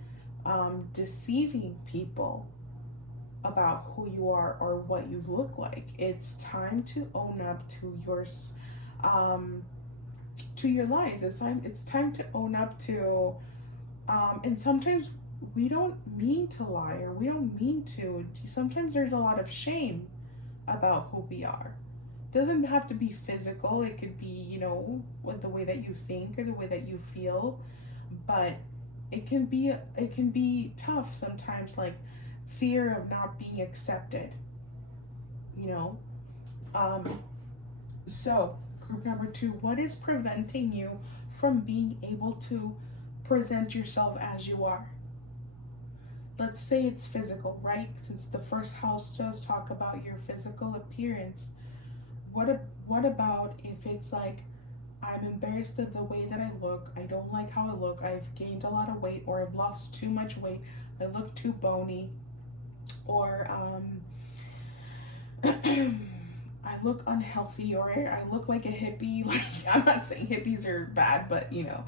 deceiving people about who you are or what you look like, it's time to own up to your lies. It's time to own up to and sometimes we don't mean to lie, or we don't mean to. Sometimes there's a lot of shame about who we are. It doesn't have to be physical. It could be, you know, with the way that you think or the way that you feel, but it can be tough sometimes, like fear of not being accepted, you know. So group number 2, what is preventing you from being able to present yourself as you are? Let's say it's physical, right? Since the first house does talk about your physical appearance, what about if it's like, I'm embarrassed of the way that I look, I don't like how I look, I've gained a lot of weight, or I've lost too much weight, I look too bony, or I look unhealthy, or I look like a hippie. Like, I'm not saying hippies are bad, but you know,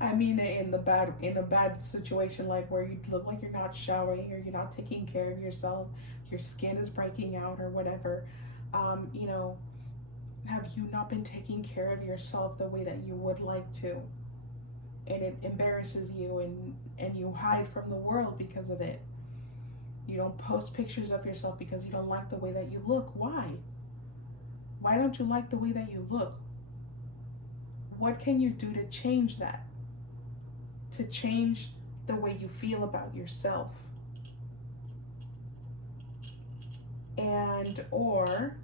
I mean in a bad situation, like where you look like you're not showering, or you're not taking care of yourself, your skin is breaking out or whatever. You know, have you not been taking care of yourself the way that you would like to? And it embarrasses you, and you hide from the world because of it. You don't post pictures of yourself because you don't like the way that you look. Why? Why don't you like the way that you look? What can you do to change that? To change the way you feel about yourself? And or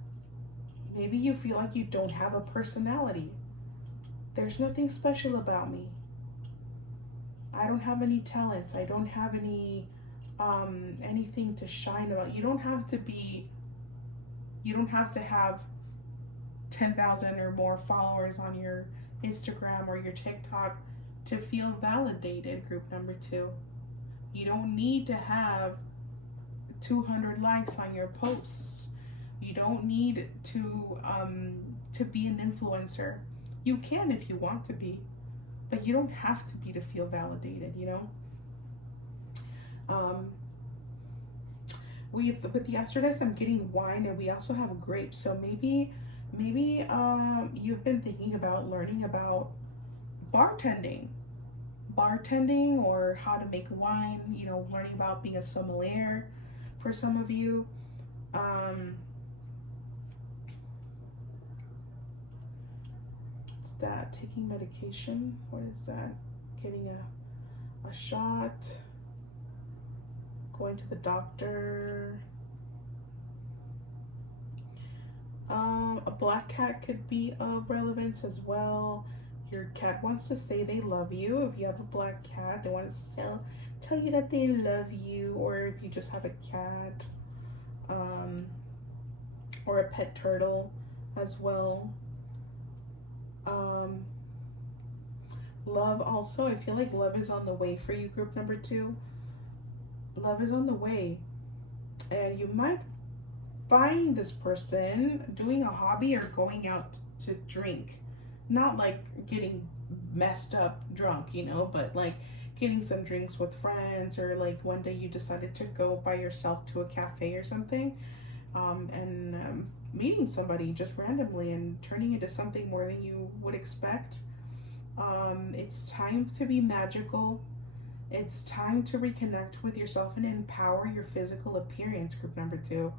maybe you feel like you don't have a personality. There's nothing special about me. I don't have any talents. I don't have any anything to shine about. You don't have to have 10,000 or more followers on your Instagram or your TikTok to feel validated. Group number 2, you don't need to have 200 likes on your posts. You don't need to be an influencer. You can if you want to be, but you don't have to be to feel validated, you know. With the Astro Dice, I'm getting wine, and we also have grapes. So maybe you've been thinking about learning about bartending, or how to make wine. You know, learning about being a sommelier for some of you. What's that? Taking medication? What is that? Getting a shot? Going to the doctor? A black cat could be of relevance as well. Your cat wants to say they love you. If you have a black cat, they want to tell you that they love you, or if you just have a cat, um, or a pet turtle as well. Um, Love also, I feel like love is on the way for you, group number 2. Love is on the way. And you might find this person doing a hobby or going out to drink. Not like getting messed up drunk, but like getting some drinks with friends, or like one day you decided to go by yourself to a cafe or something, and meeting somebody just randomly and turning into something more than you would expect. It's time to be magical. It's time to reconnect with yourself and empower your physical appearance, group number 2.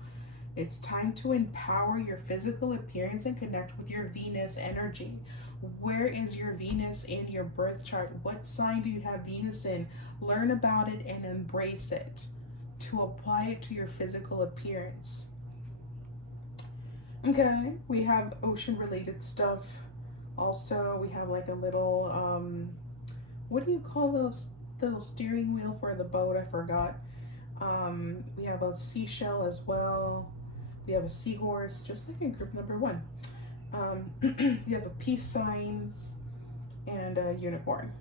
It's time to empower your physical appearance and connect with your Venus energy. Where is your Venus in your birth chart? What sign do you have Venus in? Learn about it and embrace it to apply it to your physical appearance. Okay, we have ocean related stuff. Also, we have like a little, what do you call those little steering wheel for the boat? I forgot. We have a seashell as well. We have a seahorse, just like in group number 1. You have a peace sign and a unicorn.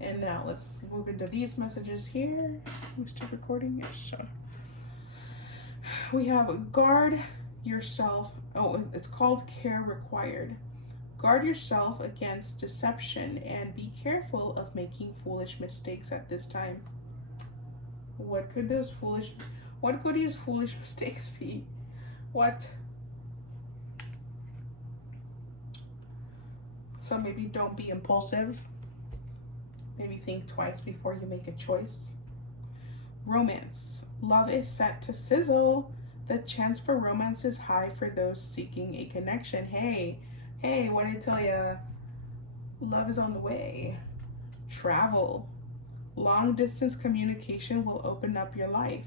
And now let's move into these messages here. Let me start recording. Yes. We have guard yourself. Oh, it's called care required. Guard yourself against deception and be careful of making foolish mistakes at this time. What could these foolish mistakes be? What? So maybe don't be impulsive. Maybe think twice before you make a choice. Romance. Love is set to sizzle. The chance for romance is high for those seeking a connection. Hey, what did I tell you? Love is on the way. Travel. Long distance communication will open up your life.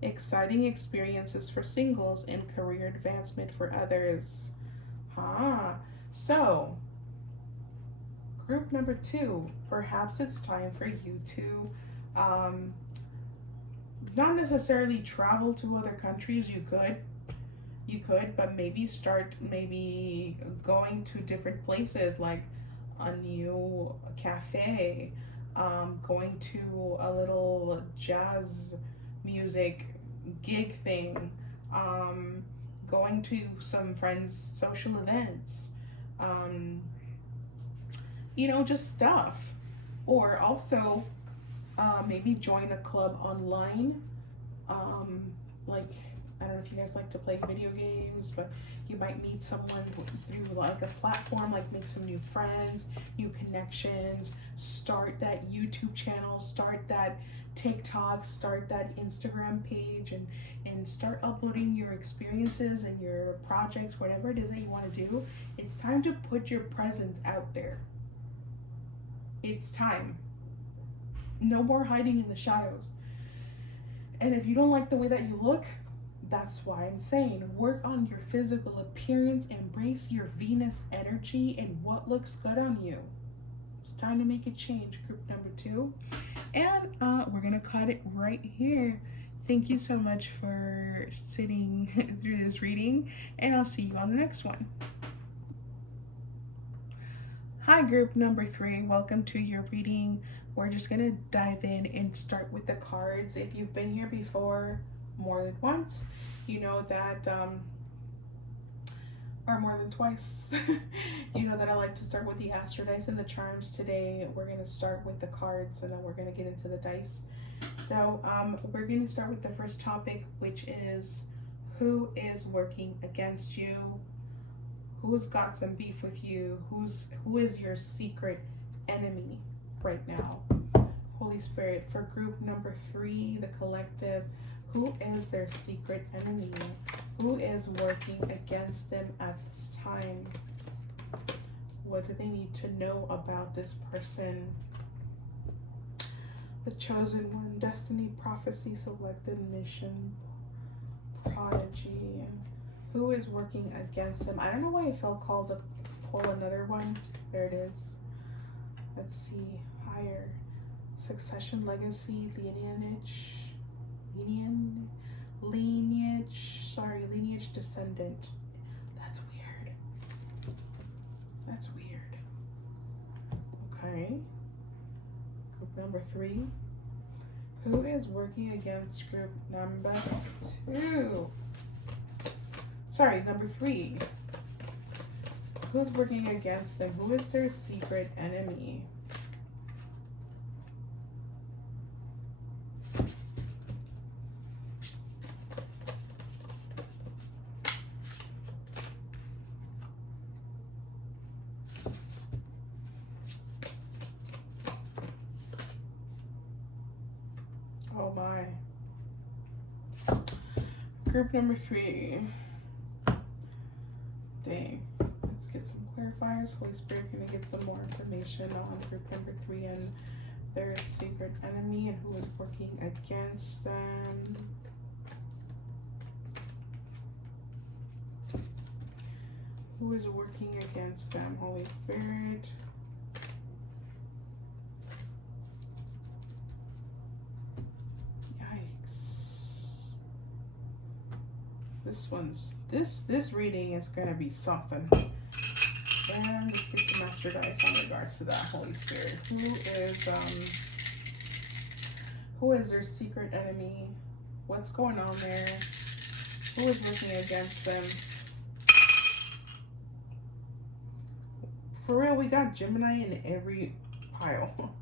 Exciting experiences for singles and career advancement for others. So, group number 2, perhaps it's time for you to not necessarily travel to other countries. You could, but maybe start going to different places, like a new cafe, going to a little jazz music gig thing, going to some friends' social events, just stuff. Or also, maybe join a club online. Like, I don't know if you guys like to play video games, but you might meet someone through like a platform, like make some new friends, new connections, start that YouTube channel, start that TikTok, start that Instagram page, and start uploading your experiences and your projects, whatever it is that you want to do. It's time to put your presence out there. It's time. No more hiding in the shadows. And if you don't like the way that you look, that's why I'm saying work on your physical appearance, embrace your Venus energy and what looks good on you. It's time to make a change, group number 2. And we're going to cut it right here. Thank you so much for sitting through this reading, and I'll see you on the next one. Hi, group number 3. Welcome to your reading. We're just going to dive in and start with the cards. If you've been here before more than once, you know that, or more than twice, you know that I like to start with the astro dice and the charms. Today, we're going to start with the cards, and then we're going to get into the dice. So, we're going to start with the first topic, which is who is working against you? Who's got some beef with you? Who is your secret enemy right now? Holy Spirit, for group number 3, the collective, who is their secret enemy? Who is working against them at this time? What do they need to know about this person? The chosen one, destiny, prophecy, selected mission, prodigy. Who is working against them? I don't know why I felt called to pull another one. There it is. Let's see. Higher. Succession, legacy, lineage, descendant. That's weird. That's weird. Okay. Group number 3. Who is working against group number 2? Sorry, number 3. Who's working against them? Who is their secret enemy? Oh my. Group number 3. Dang. Let's get some clarifiers. Holy Spirit, gonna get some more information on group number 3 and their secret enemy and who is working against them. Who is working against them, Holy Spirit? This reading is gonna be something. And let's get some master dice on regards to that, Holy Spirit. Who is their secret enemy? What's going on there? Who is working against them? For real, we got Gemini in every pile.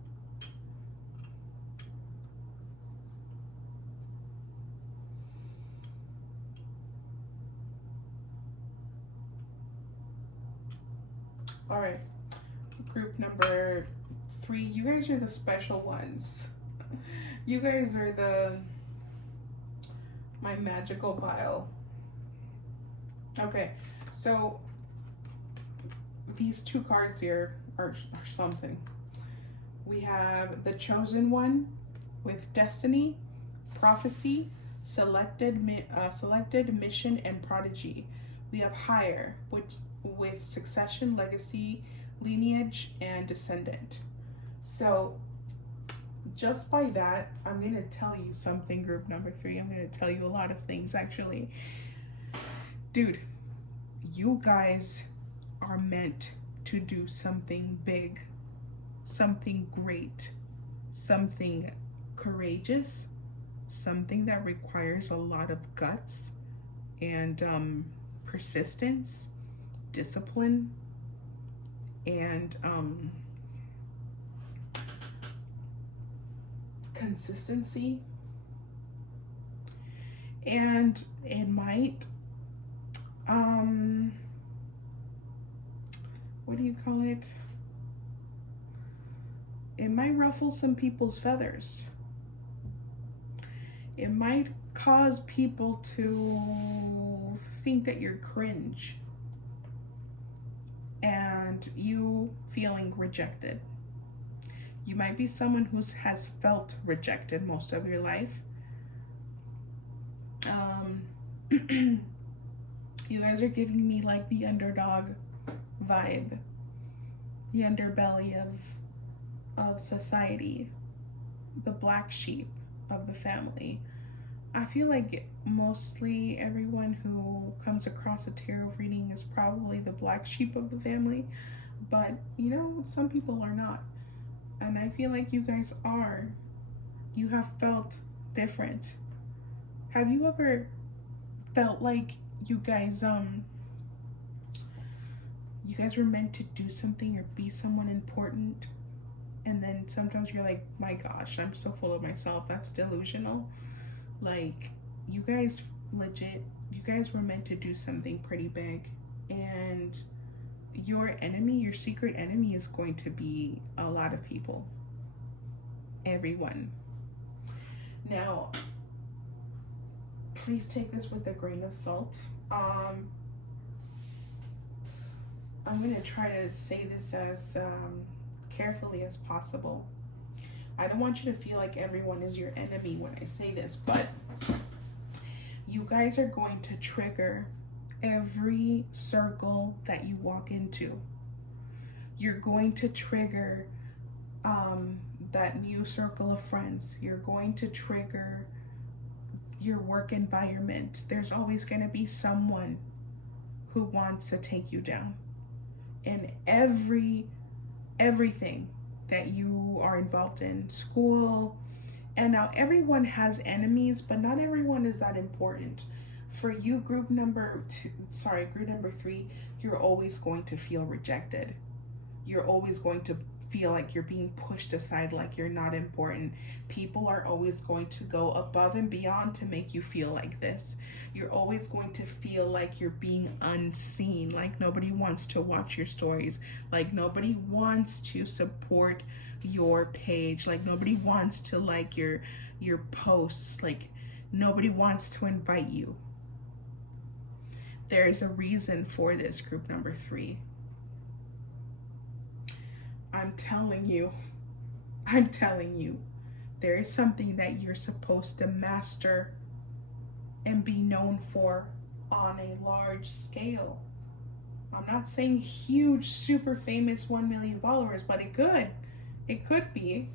All right, group number 3. You guys are the special ones. You guys are my magical pile. Okay, so these 2 cards here are something. We have the chosen one with destiny, prophecy, selected mission, and prodigy. We have higher, which with succession, legacy, lineage, and descendant. So just by that, I'm going to tell you something, group number 3. I'm going to tell you a lot of things, actually. Dude, you guys are meant to do something big, something great, something courageous, something that requires a lot of guts and persistence, discipline, and consistency. And it might what do you call it? It might ruffle some people's feathers. It might cause people to think that you're cringe and you feeling rejected. You might be someone who has felt rejected most of your life. You guys are giving me like the underdog vibe, the underbelly of society, the black sheep of the family. I feel like mostly everyone who comes across a tarot reading is probably the black sheep of the family, but you know, some people are not. And I feel like you guys are. You have felt different. Have you ever felt like you guys were meant to do something or be someone important, and then sometimes you're like, my gosh, I'm so full of myself, that's delusional? Like, you guys were meant to do something pretty big, and your enemy, your secret enemy, is going to be a lot of people. Everyone. Now, please take this with a grain of salt. I'm going to try to say this as carefully as possible. I don't want you to feel like everyone is your enemy when I say this, but you guys are going to trigger every circle that you walk into. You're going to trigger that new circle of friends. You're going to trigger your work environment. There's always going to be someone who wants to take you down. And everything that you are involved in, school, and now everyone has enemies, but not everyone is that important. For you, group number 3, you're always going to feel rejected. You're always going to feel like you're being pushed aside, like you're not important. People are always going to go above and beyond to make you feel like this. You're always going to feel like you're being unseen, like nobody wants to watch your stories, like nobody wants to support your page, like nobody wants to like your posts, like nobody wants to invite you. There's a reason for this, group number 3. I'm telling you, there is something that you're supposed to master and be known for on a large scale. I'm not saying huge, super famous 1 million followers, but it could be.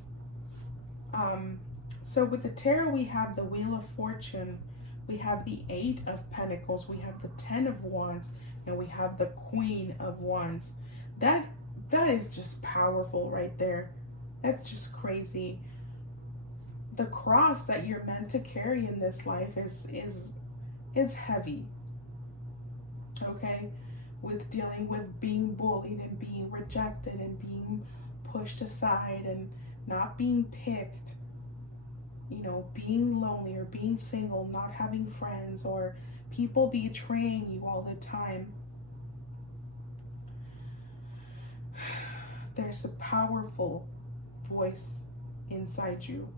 So with the tarot, we have the Wheel of Fortune, we have the 8 of Pentacles, we have the 10 of Wands, and we have the Queen of Wands. That is just powerful right there. That's just crazy. The cross that you're meant to carry in this life is heavy. Okay? With dealing with being bullied and being rejected and being pushed aside and not being picked. You know, being lonely or being single, not having friends, or people betraying you all the time. There's a powerful voice inside you.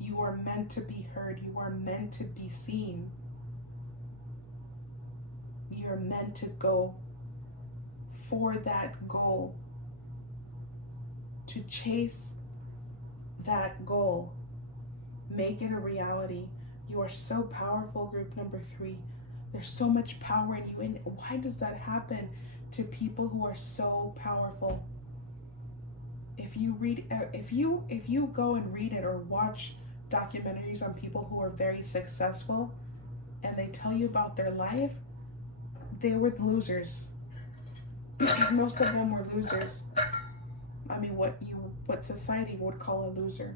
You are meant to be heard. You are meant to be seen. You're meant to go for that goal, to chase that goal, make it a reality. You are so powerful, group number 3. There's so much power in you. And why does that happen to people who are so powerful? If you go and read it or watch documentaries on people who are very successful and they tell you about their life, they were losers. Most of them were losers. I mean, what society would call a loser.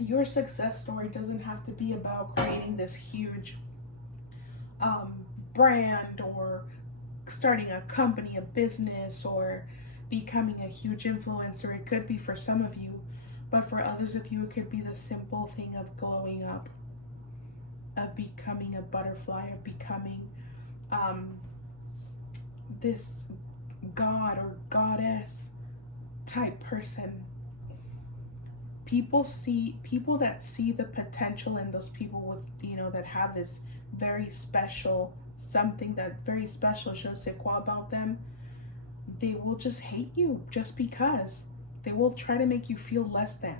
Your success story doesn't have to be about creating this huge brand or starting a company, a business, or becoming a huge influencer. It could be for some of you, but for others of you, it could be the simple thing of glowing up, of becoming a butterfly, of becoming this god or goddess type person. People that see the potential in those people with, that have this very special, something that very special, je ne sais quoi about them, they will just hate you just because. They will try to make you feel less than.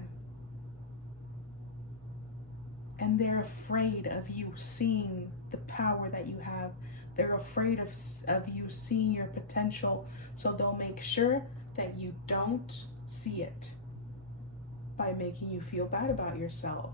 And they're afraid of you seeing the power that you have. They're afraid of you seeing your potential, so they'll make sure that you don't see it by making you feel bad about yourself.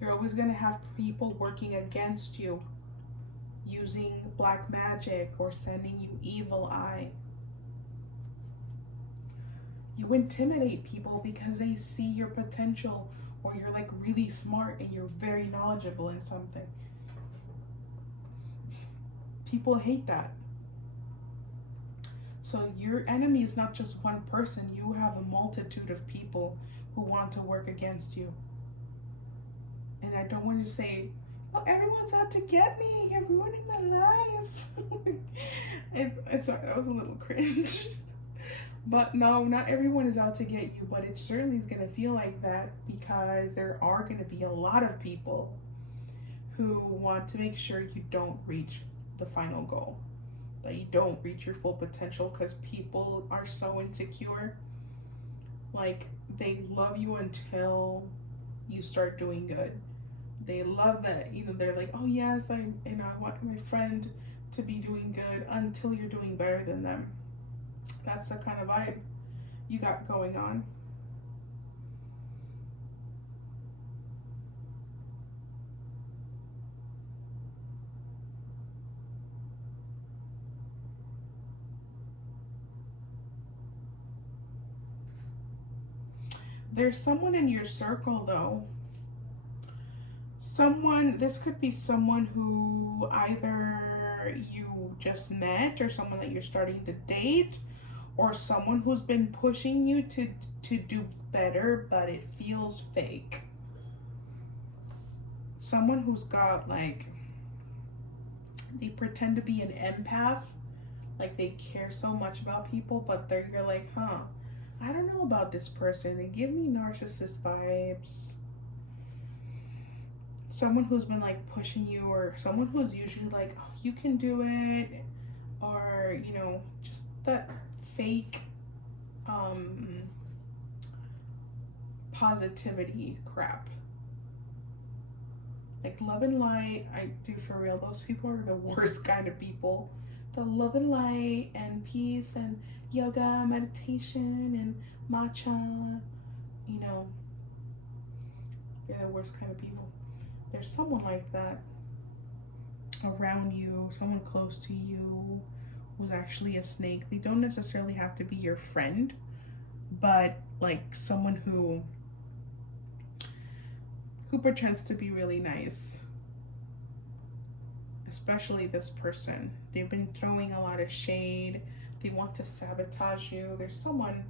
You're always going to have people working against you, using black magic or sending you evil eye. You intimidate people because they see your potential, or you're like really smart and you're very knowledgeable in something. People hate that. So your enemy is not just one person. You have a multitude of people who want to work against you. And I don't want to say, oh, everyone's out to get me, you're ruining my life. Sorry, that was a little cringe. But no, not everyone is out to get you, but it certainly is going to feel like that, because there are going to be a lot of people who want to make sure you don't reach the final goal, that you don't reach your full potential, because people are so insecure. Like, they love you until you start doing good. They love that, they're like, oh yes, I want my friend to be doing good, until you're doing better than them. That's the kind of vibe you got going on. There's someone in your circle though. This could be someone who either you just met, or someone that you're starting to date, or someone who's been pushing you to do better, but it feels fake. Someone who's got, like, they pretend to be an empath, like they care so much about people, but you're like, I don't know about this person. They give me narcissist vibes. Someone who's been like pushing you, or someone who's usually like, oh, you can do it, or just that fake positivity crap. Like love and light, I do, for real. Those people are the worst kind of people. The love and light and peace and yoga, meditation and matcha, they're the worst kind of people. There's someone like that around you, someone close to you, who's actually a snake. They don't necessarily have to be your friend, but like someone who pretends to be really nice. Especially this person. They've been throwing a lot of shade. They want to sabotage you. There's someone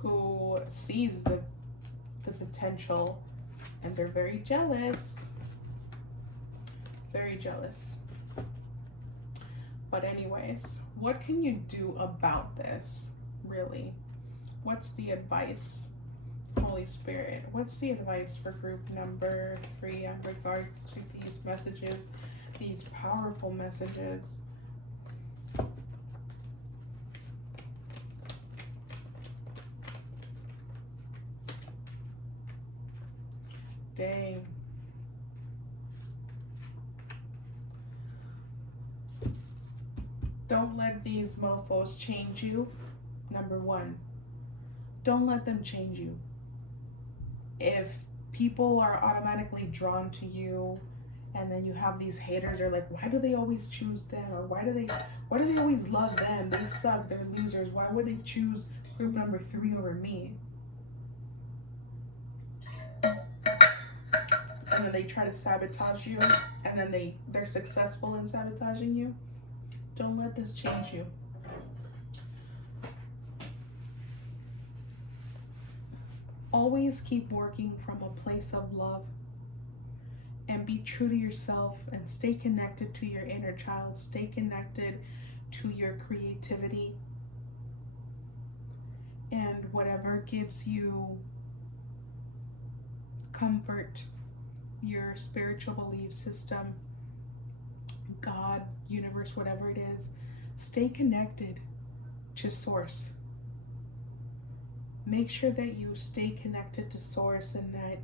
who sees the potential, and they're very jealous. Very jealous. But anyways, what can you do about this, really? What's the advice, Holy Spirit? What's the advice for group number 3 in regards to these messages, these powerful messages? Dang. Don't let these mofos change you. Number 1, don't let them change you. If people are automatically drawn to you, and then you have these haters, are like, why do they always choose them? Or why do they always love them? They suck, they're losers. Why would they choose group number 3 over me? And then they try to sabotage you, and then they're successful in sabotaging you. Don't let this change you. Always keep working from a place of love, and be true to yourself, and stay connected to your inner child. Stay connected to your creativity, and whatever gives you comfort, your spiritual belief system, God, universe, whatever it is, stay connected to source. Make sure that you stay connected to source, and that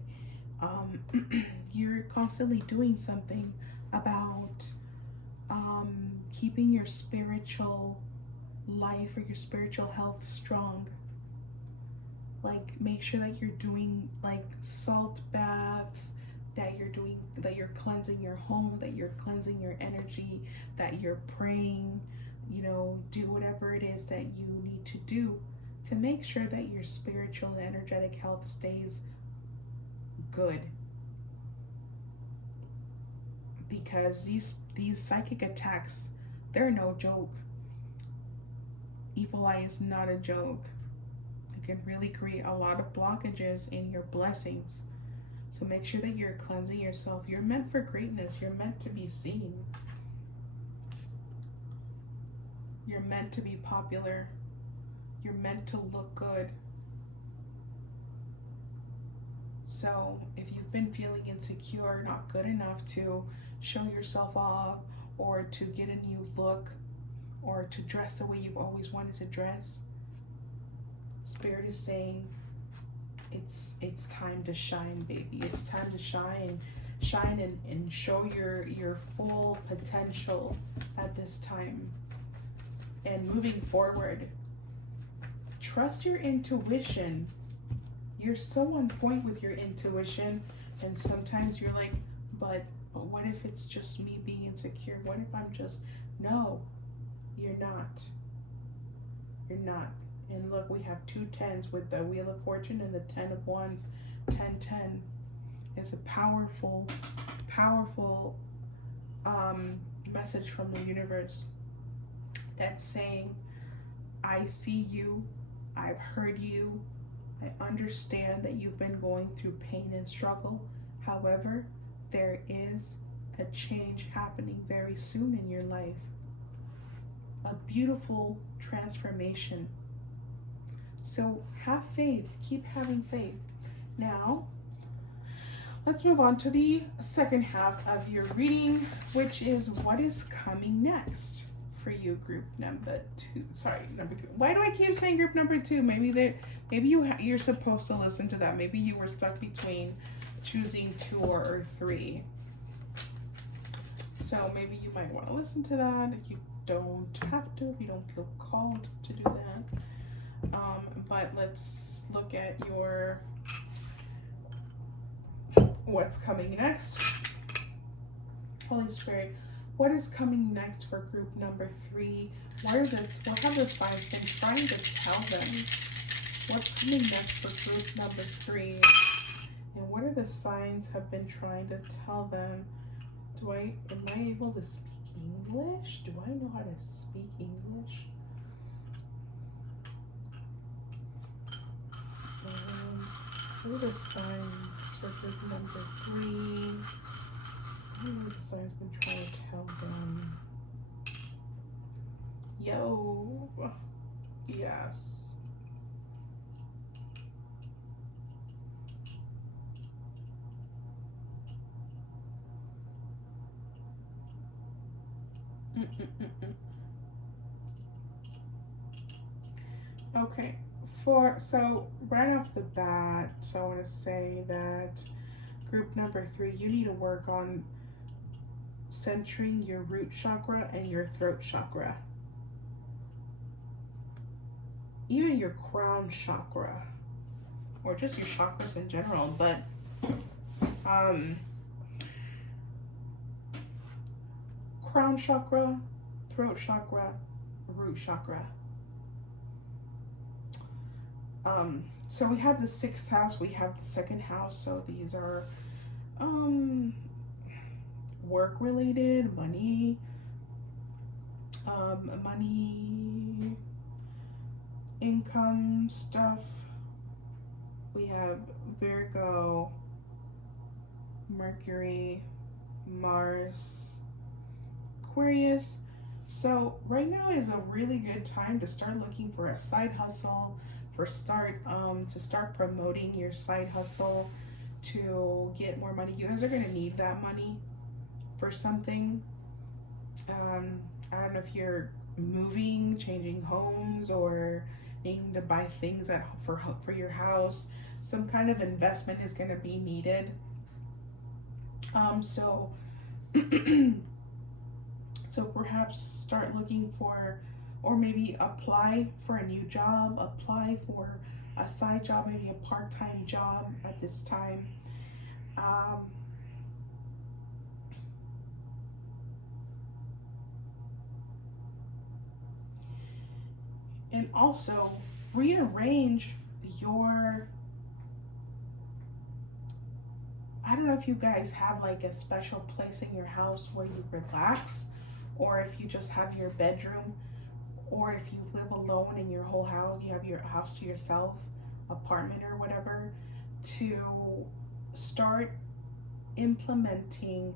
you're constantly doing something about keeping your spiritual life or your spiritual health strong. Like, make sure that you're doing like salt baths, that you're cleansing your home, that you're cleansing your energy, that you're praying, do whatever it is that you need to do to make sure that your spiritual and energetic health stays good. Because these psychic attacks, they're no joke. Evil eye is not a joke. It can really create a lot of blockages in your blessings. So make sure that you're cleansing yourself. You're meant for greatness. You're meant to be seen. You're meant to be popular. You're meant to look good. So if you've been feeling insecure, not good enough to show yourself off, or to get a new look, or to dress the way you've always wanted to dress, Spirit is saying it's time to shine, baby. It's time to shine and show your full potential at this time. And moving forward, trust your intuition. You're so on point with your intuition, and sometimes you're like, but what if it's just me being insecure? What if I'm just, no, you're not. You're not. And look, we have 2 10s with the Wheel of Fortune and the 10 of Wands. 10-10 is a powerful, powerful message from the universe that's saying, I see you, I've heard you, I understand that you've been going through pain and struggle. However, there is a change happening very soon in your life. A beautiful transformation. So have faith, keep having faith. Now, let's move on to the second half of your reading, which is what is coming next for you, group number 2. Sorry, number 2. Why do I keep saying group number 2? Maybe you're supposed to listen to that. Maybe you were stuck between choosing 2 or 3. So maybe you might want to listen to that. You don't have to if you don't feel called to do that. But let's look at your what's coming next. Holy Spirit, what is coming next for group number 3? What have the signs been trying to tell them? What's coming next for group number 3? And what are the signs have been trying to tell them? Am I able to speak English? Do I know how to speak English? What are the signs for group number 3? What are the signs been trying to tell them? Yo. Yes. Okay. So right off the bat, so I want to say that group number 3, you need to work on centering your root chakra and your throat chakra. Even your crown chakra, or just your chakras in general, but crown chakra, throat chakra, root chakra. So we have the 6th house, we have the 2nd house, so these are work related, money, income stuff. We have Virgo, Mercury, Mars, Aquarius. So right now is a really good time to start looking for a side hustle, to start promoting your side hustle to get more money. You guys are gonna need that money for something. I don't know if you're moving, changing homes, or needing to buy things for your house. Some kind of investment is going to be needed. So perhaps start looking for, or maybe apply for a new job, apply for a side job, maybe a part-time job at this time. And also rearrange I don't know if you guys have like a special place in your house where you relax, or if you just have your bedroom, or if you live alone in your whole house, you have your house to yourself, apartment or whatever, to start implementing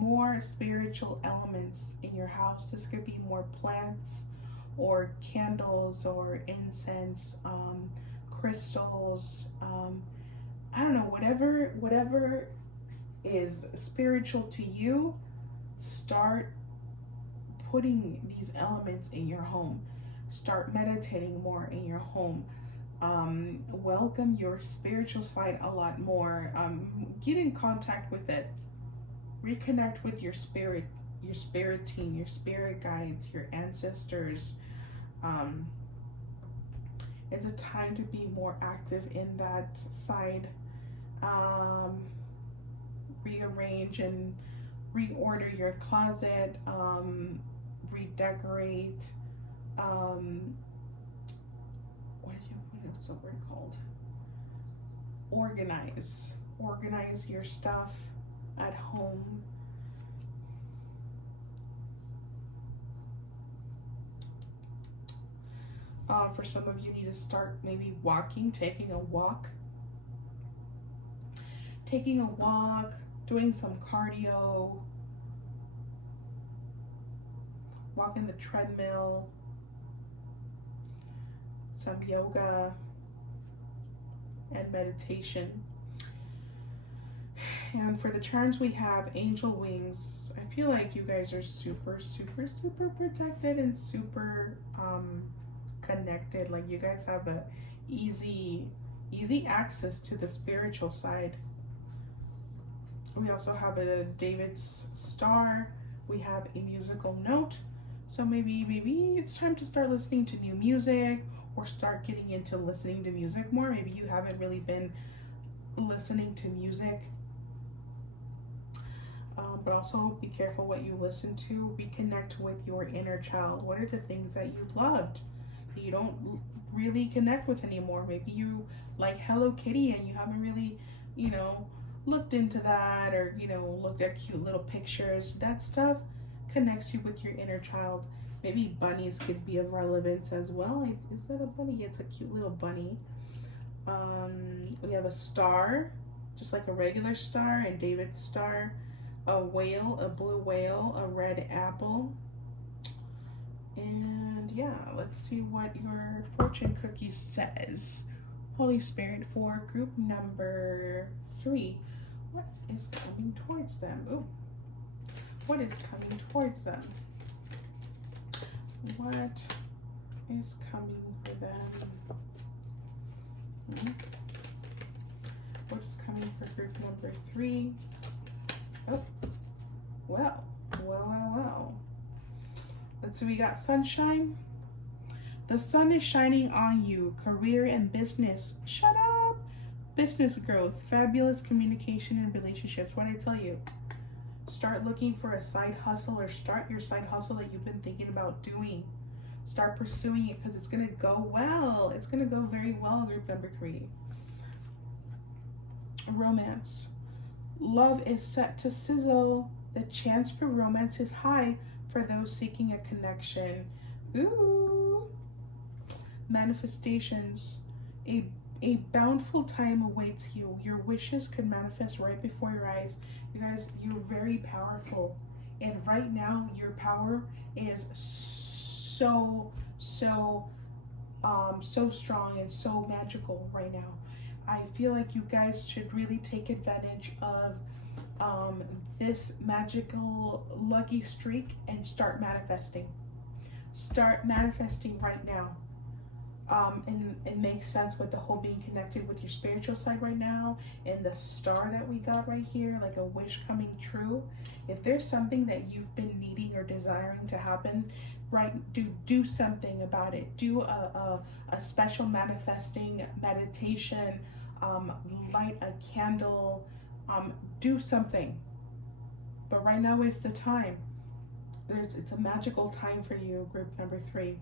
more spiritual elements in your house. This could be more plants or candles or incense, crystals. I don't know, whatever is spiritual to you, start putting these elements in your home. Start meditating more in your home. Welcome your spiritual side a lot more. Get in contact with it. Reconnect with your spirit team, your spirit guides, your ancestors. Um, it's a time to be more active in that side. Um, Rearrange and reorder your closet, redecorate. Um, what's the word called? Organize your stuff at home. For some of you, need to start maybe walking, taking a walk, doing some cardio, walking the treadmill, some yoga and meditation. And for the charms, we have angel wings. I feel like you guys are super protected and super connected. Like, you guys have a easy access to the spiritual side. We also have a David's star. We have a musical note. So maybe it's time to start listening to new music, or start getting into listening to music more. Maybe you haven't really been listening to music. But also be careful what you listen to. Reconnect with your inner child. What are the things that you loved that you don't really connect with anymore? Maybe you like Hello Kitty and you haven't really, looked into that, or looked at cute little pictures. That stuff connects you with your inner child. Maybe bunnies could be of relevance as well. Is that a bunny? It's a cute little bunny. We have a star, just like a regular star, and David's star, a whale, a blue whale, a red apple. And yeah, let's see what your fortune cookie says. Holy Spirit, for group number 3. What is coming towards them? Ooh. What is coming towards them? What is coming for them? What is coming for group number 3? Oh, well. Let's see, we got sunshine. The sun is shining on you, career and business. Shut up. Business growth, fabulous communication and relationships. What did I tell you? Start looking for a side hustle, or start your side hustle that you've been thinking about doing. Start pursuing it, because it's going to go well. It's going to go very well, group number 3. Romance. Love is set to sizzle. The chance for romance is high for those seeking a connection. Ooh. Manifestations. A bountiful time awaits you. Your wishes could manifest right before your eyes. You guys, you're very powerful. And right now, your power is so strong and so magical right now. I feel like you guys should really take advantage of this magical lucky streak and start manifesting. Start manifesting right now. And it makes sense with the whole being connected with your spiritual side right now, and the star that we got right here, like a wish coming true. If there's something that you've been needing or desiring to happen, right, do something about it. Do a special manifesting meditation, light a candle, do something. But right now is the time. It's a magical time for you, group number 3.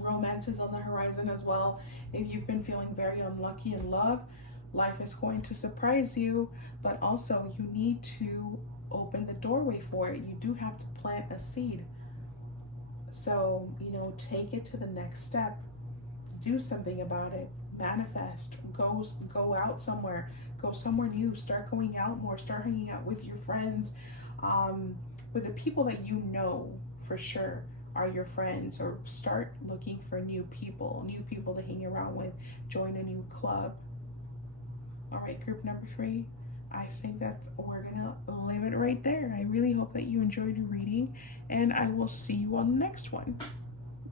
Romance is on the horizon as well. If you've been feeling very unlucky in love, life is going to surprise you, but also you need to open the doorway for it. You do have to plant a seed. So, take it to the next step. Do something about it. Manifest. Go out somewhere. Go somewhere new. Start going out more. Start hanging out with your friends, with the people that you know for sure are your friends, or start looking for new people to hang around with. Join a new club. All right, group number 3. I think we're gonna leave it right there. I really hope that you enjoyed your reading, and I will see you on the next one.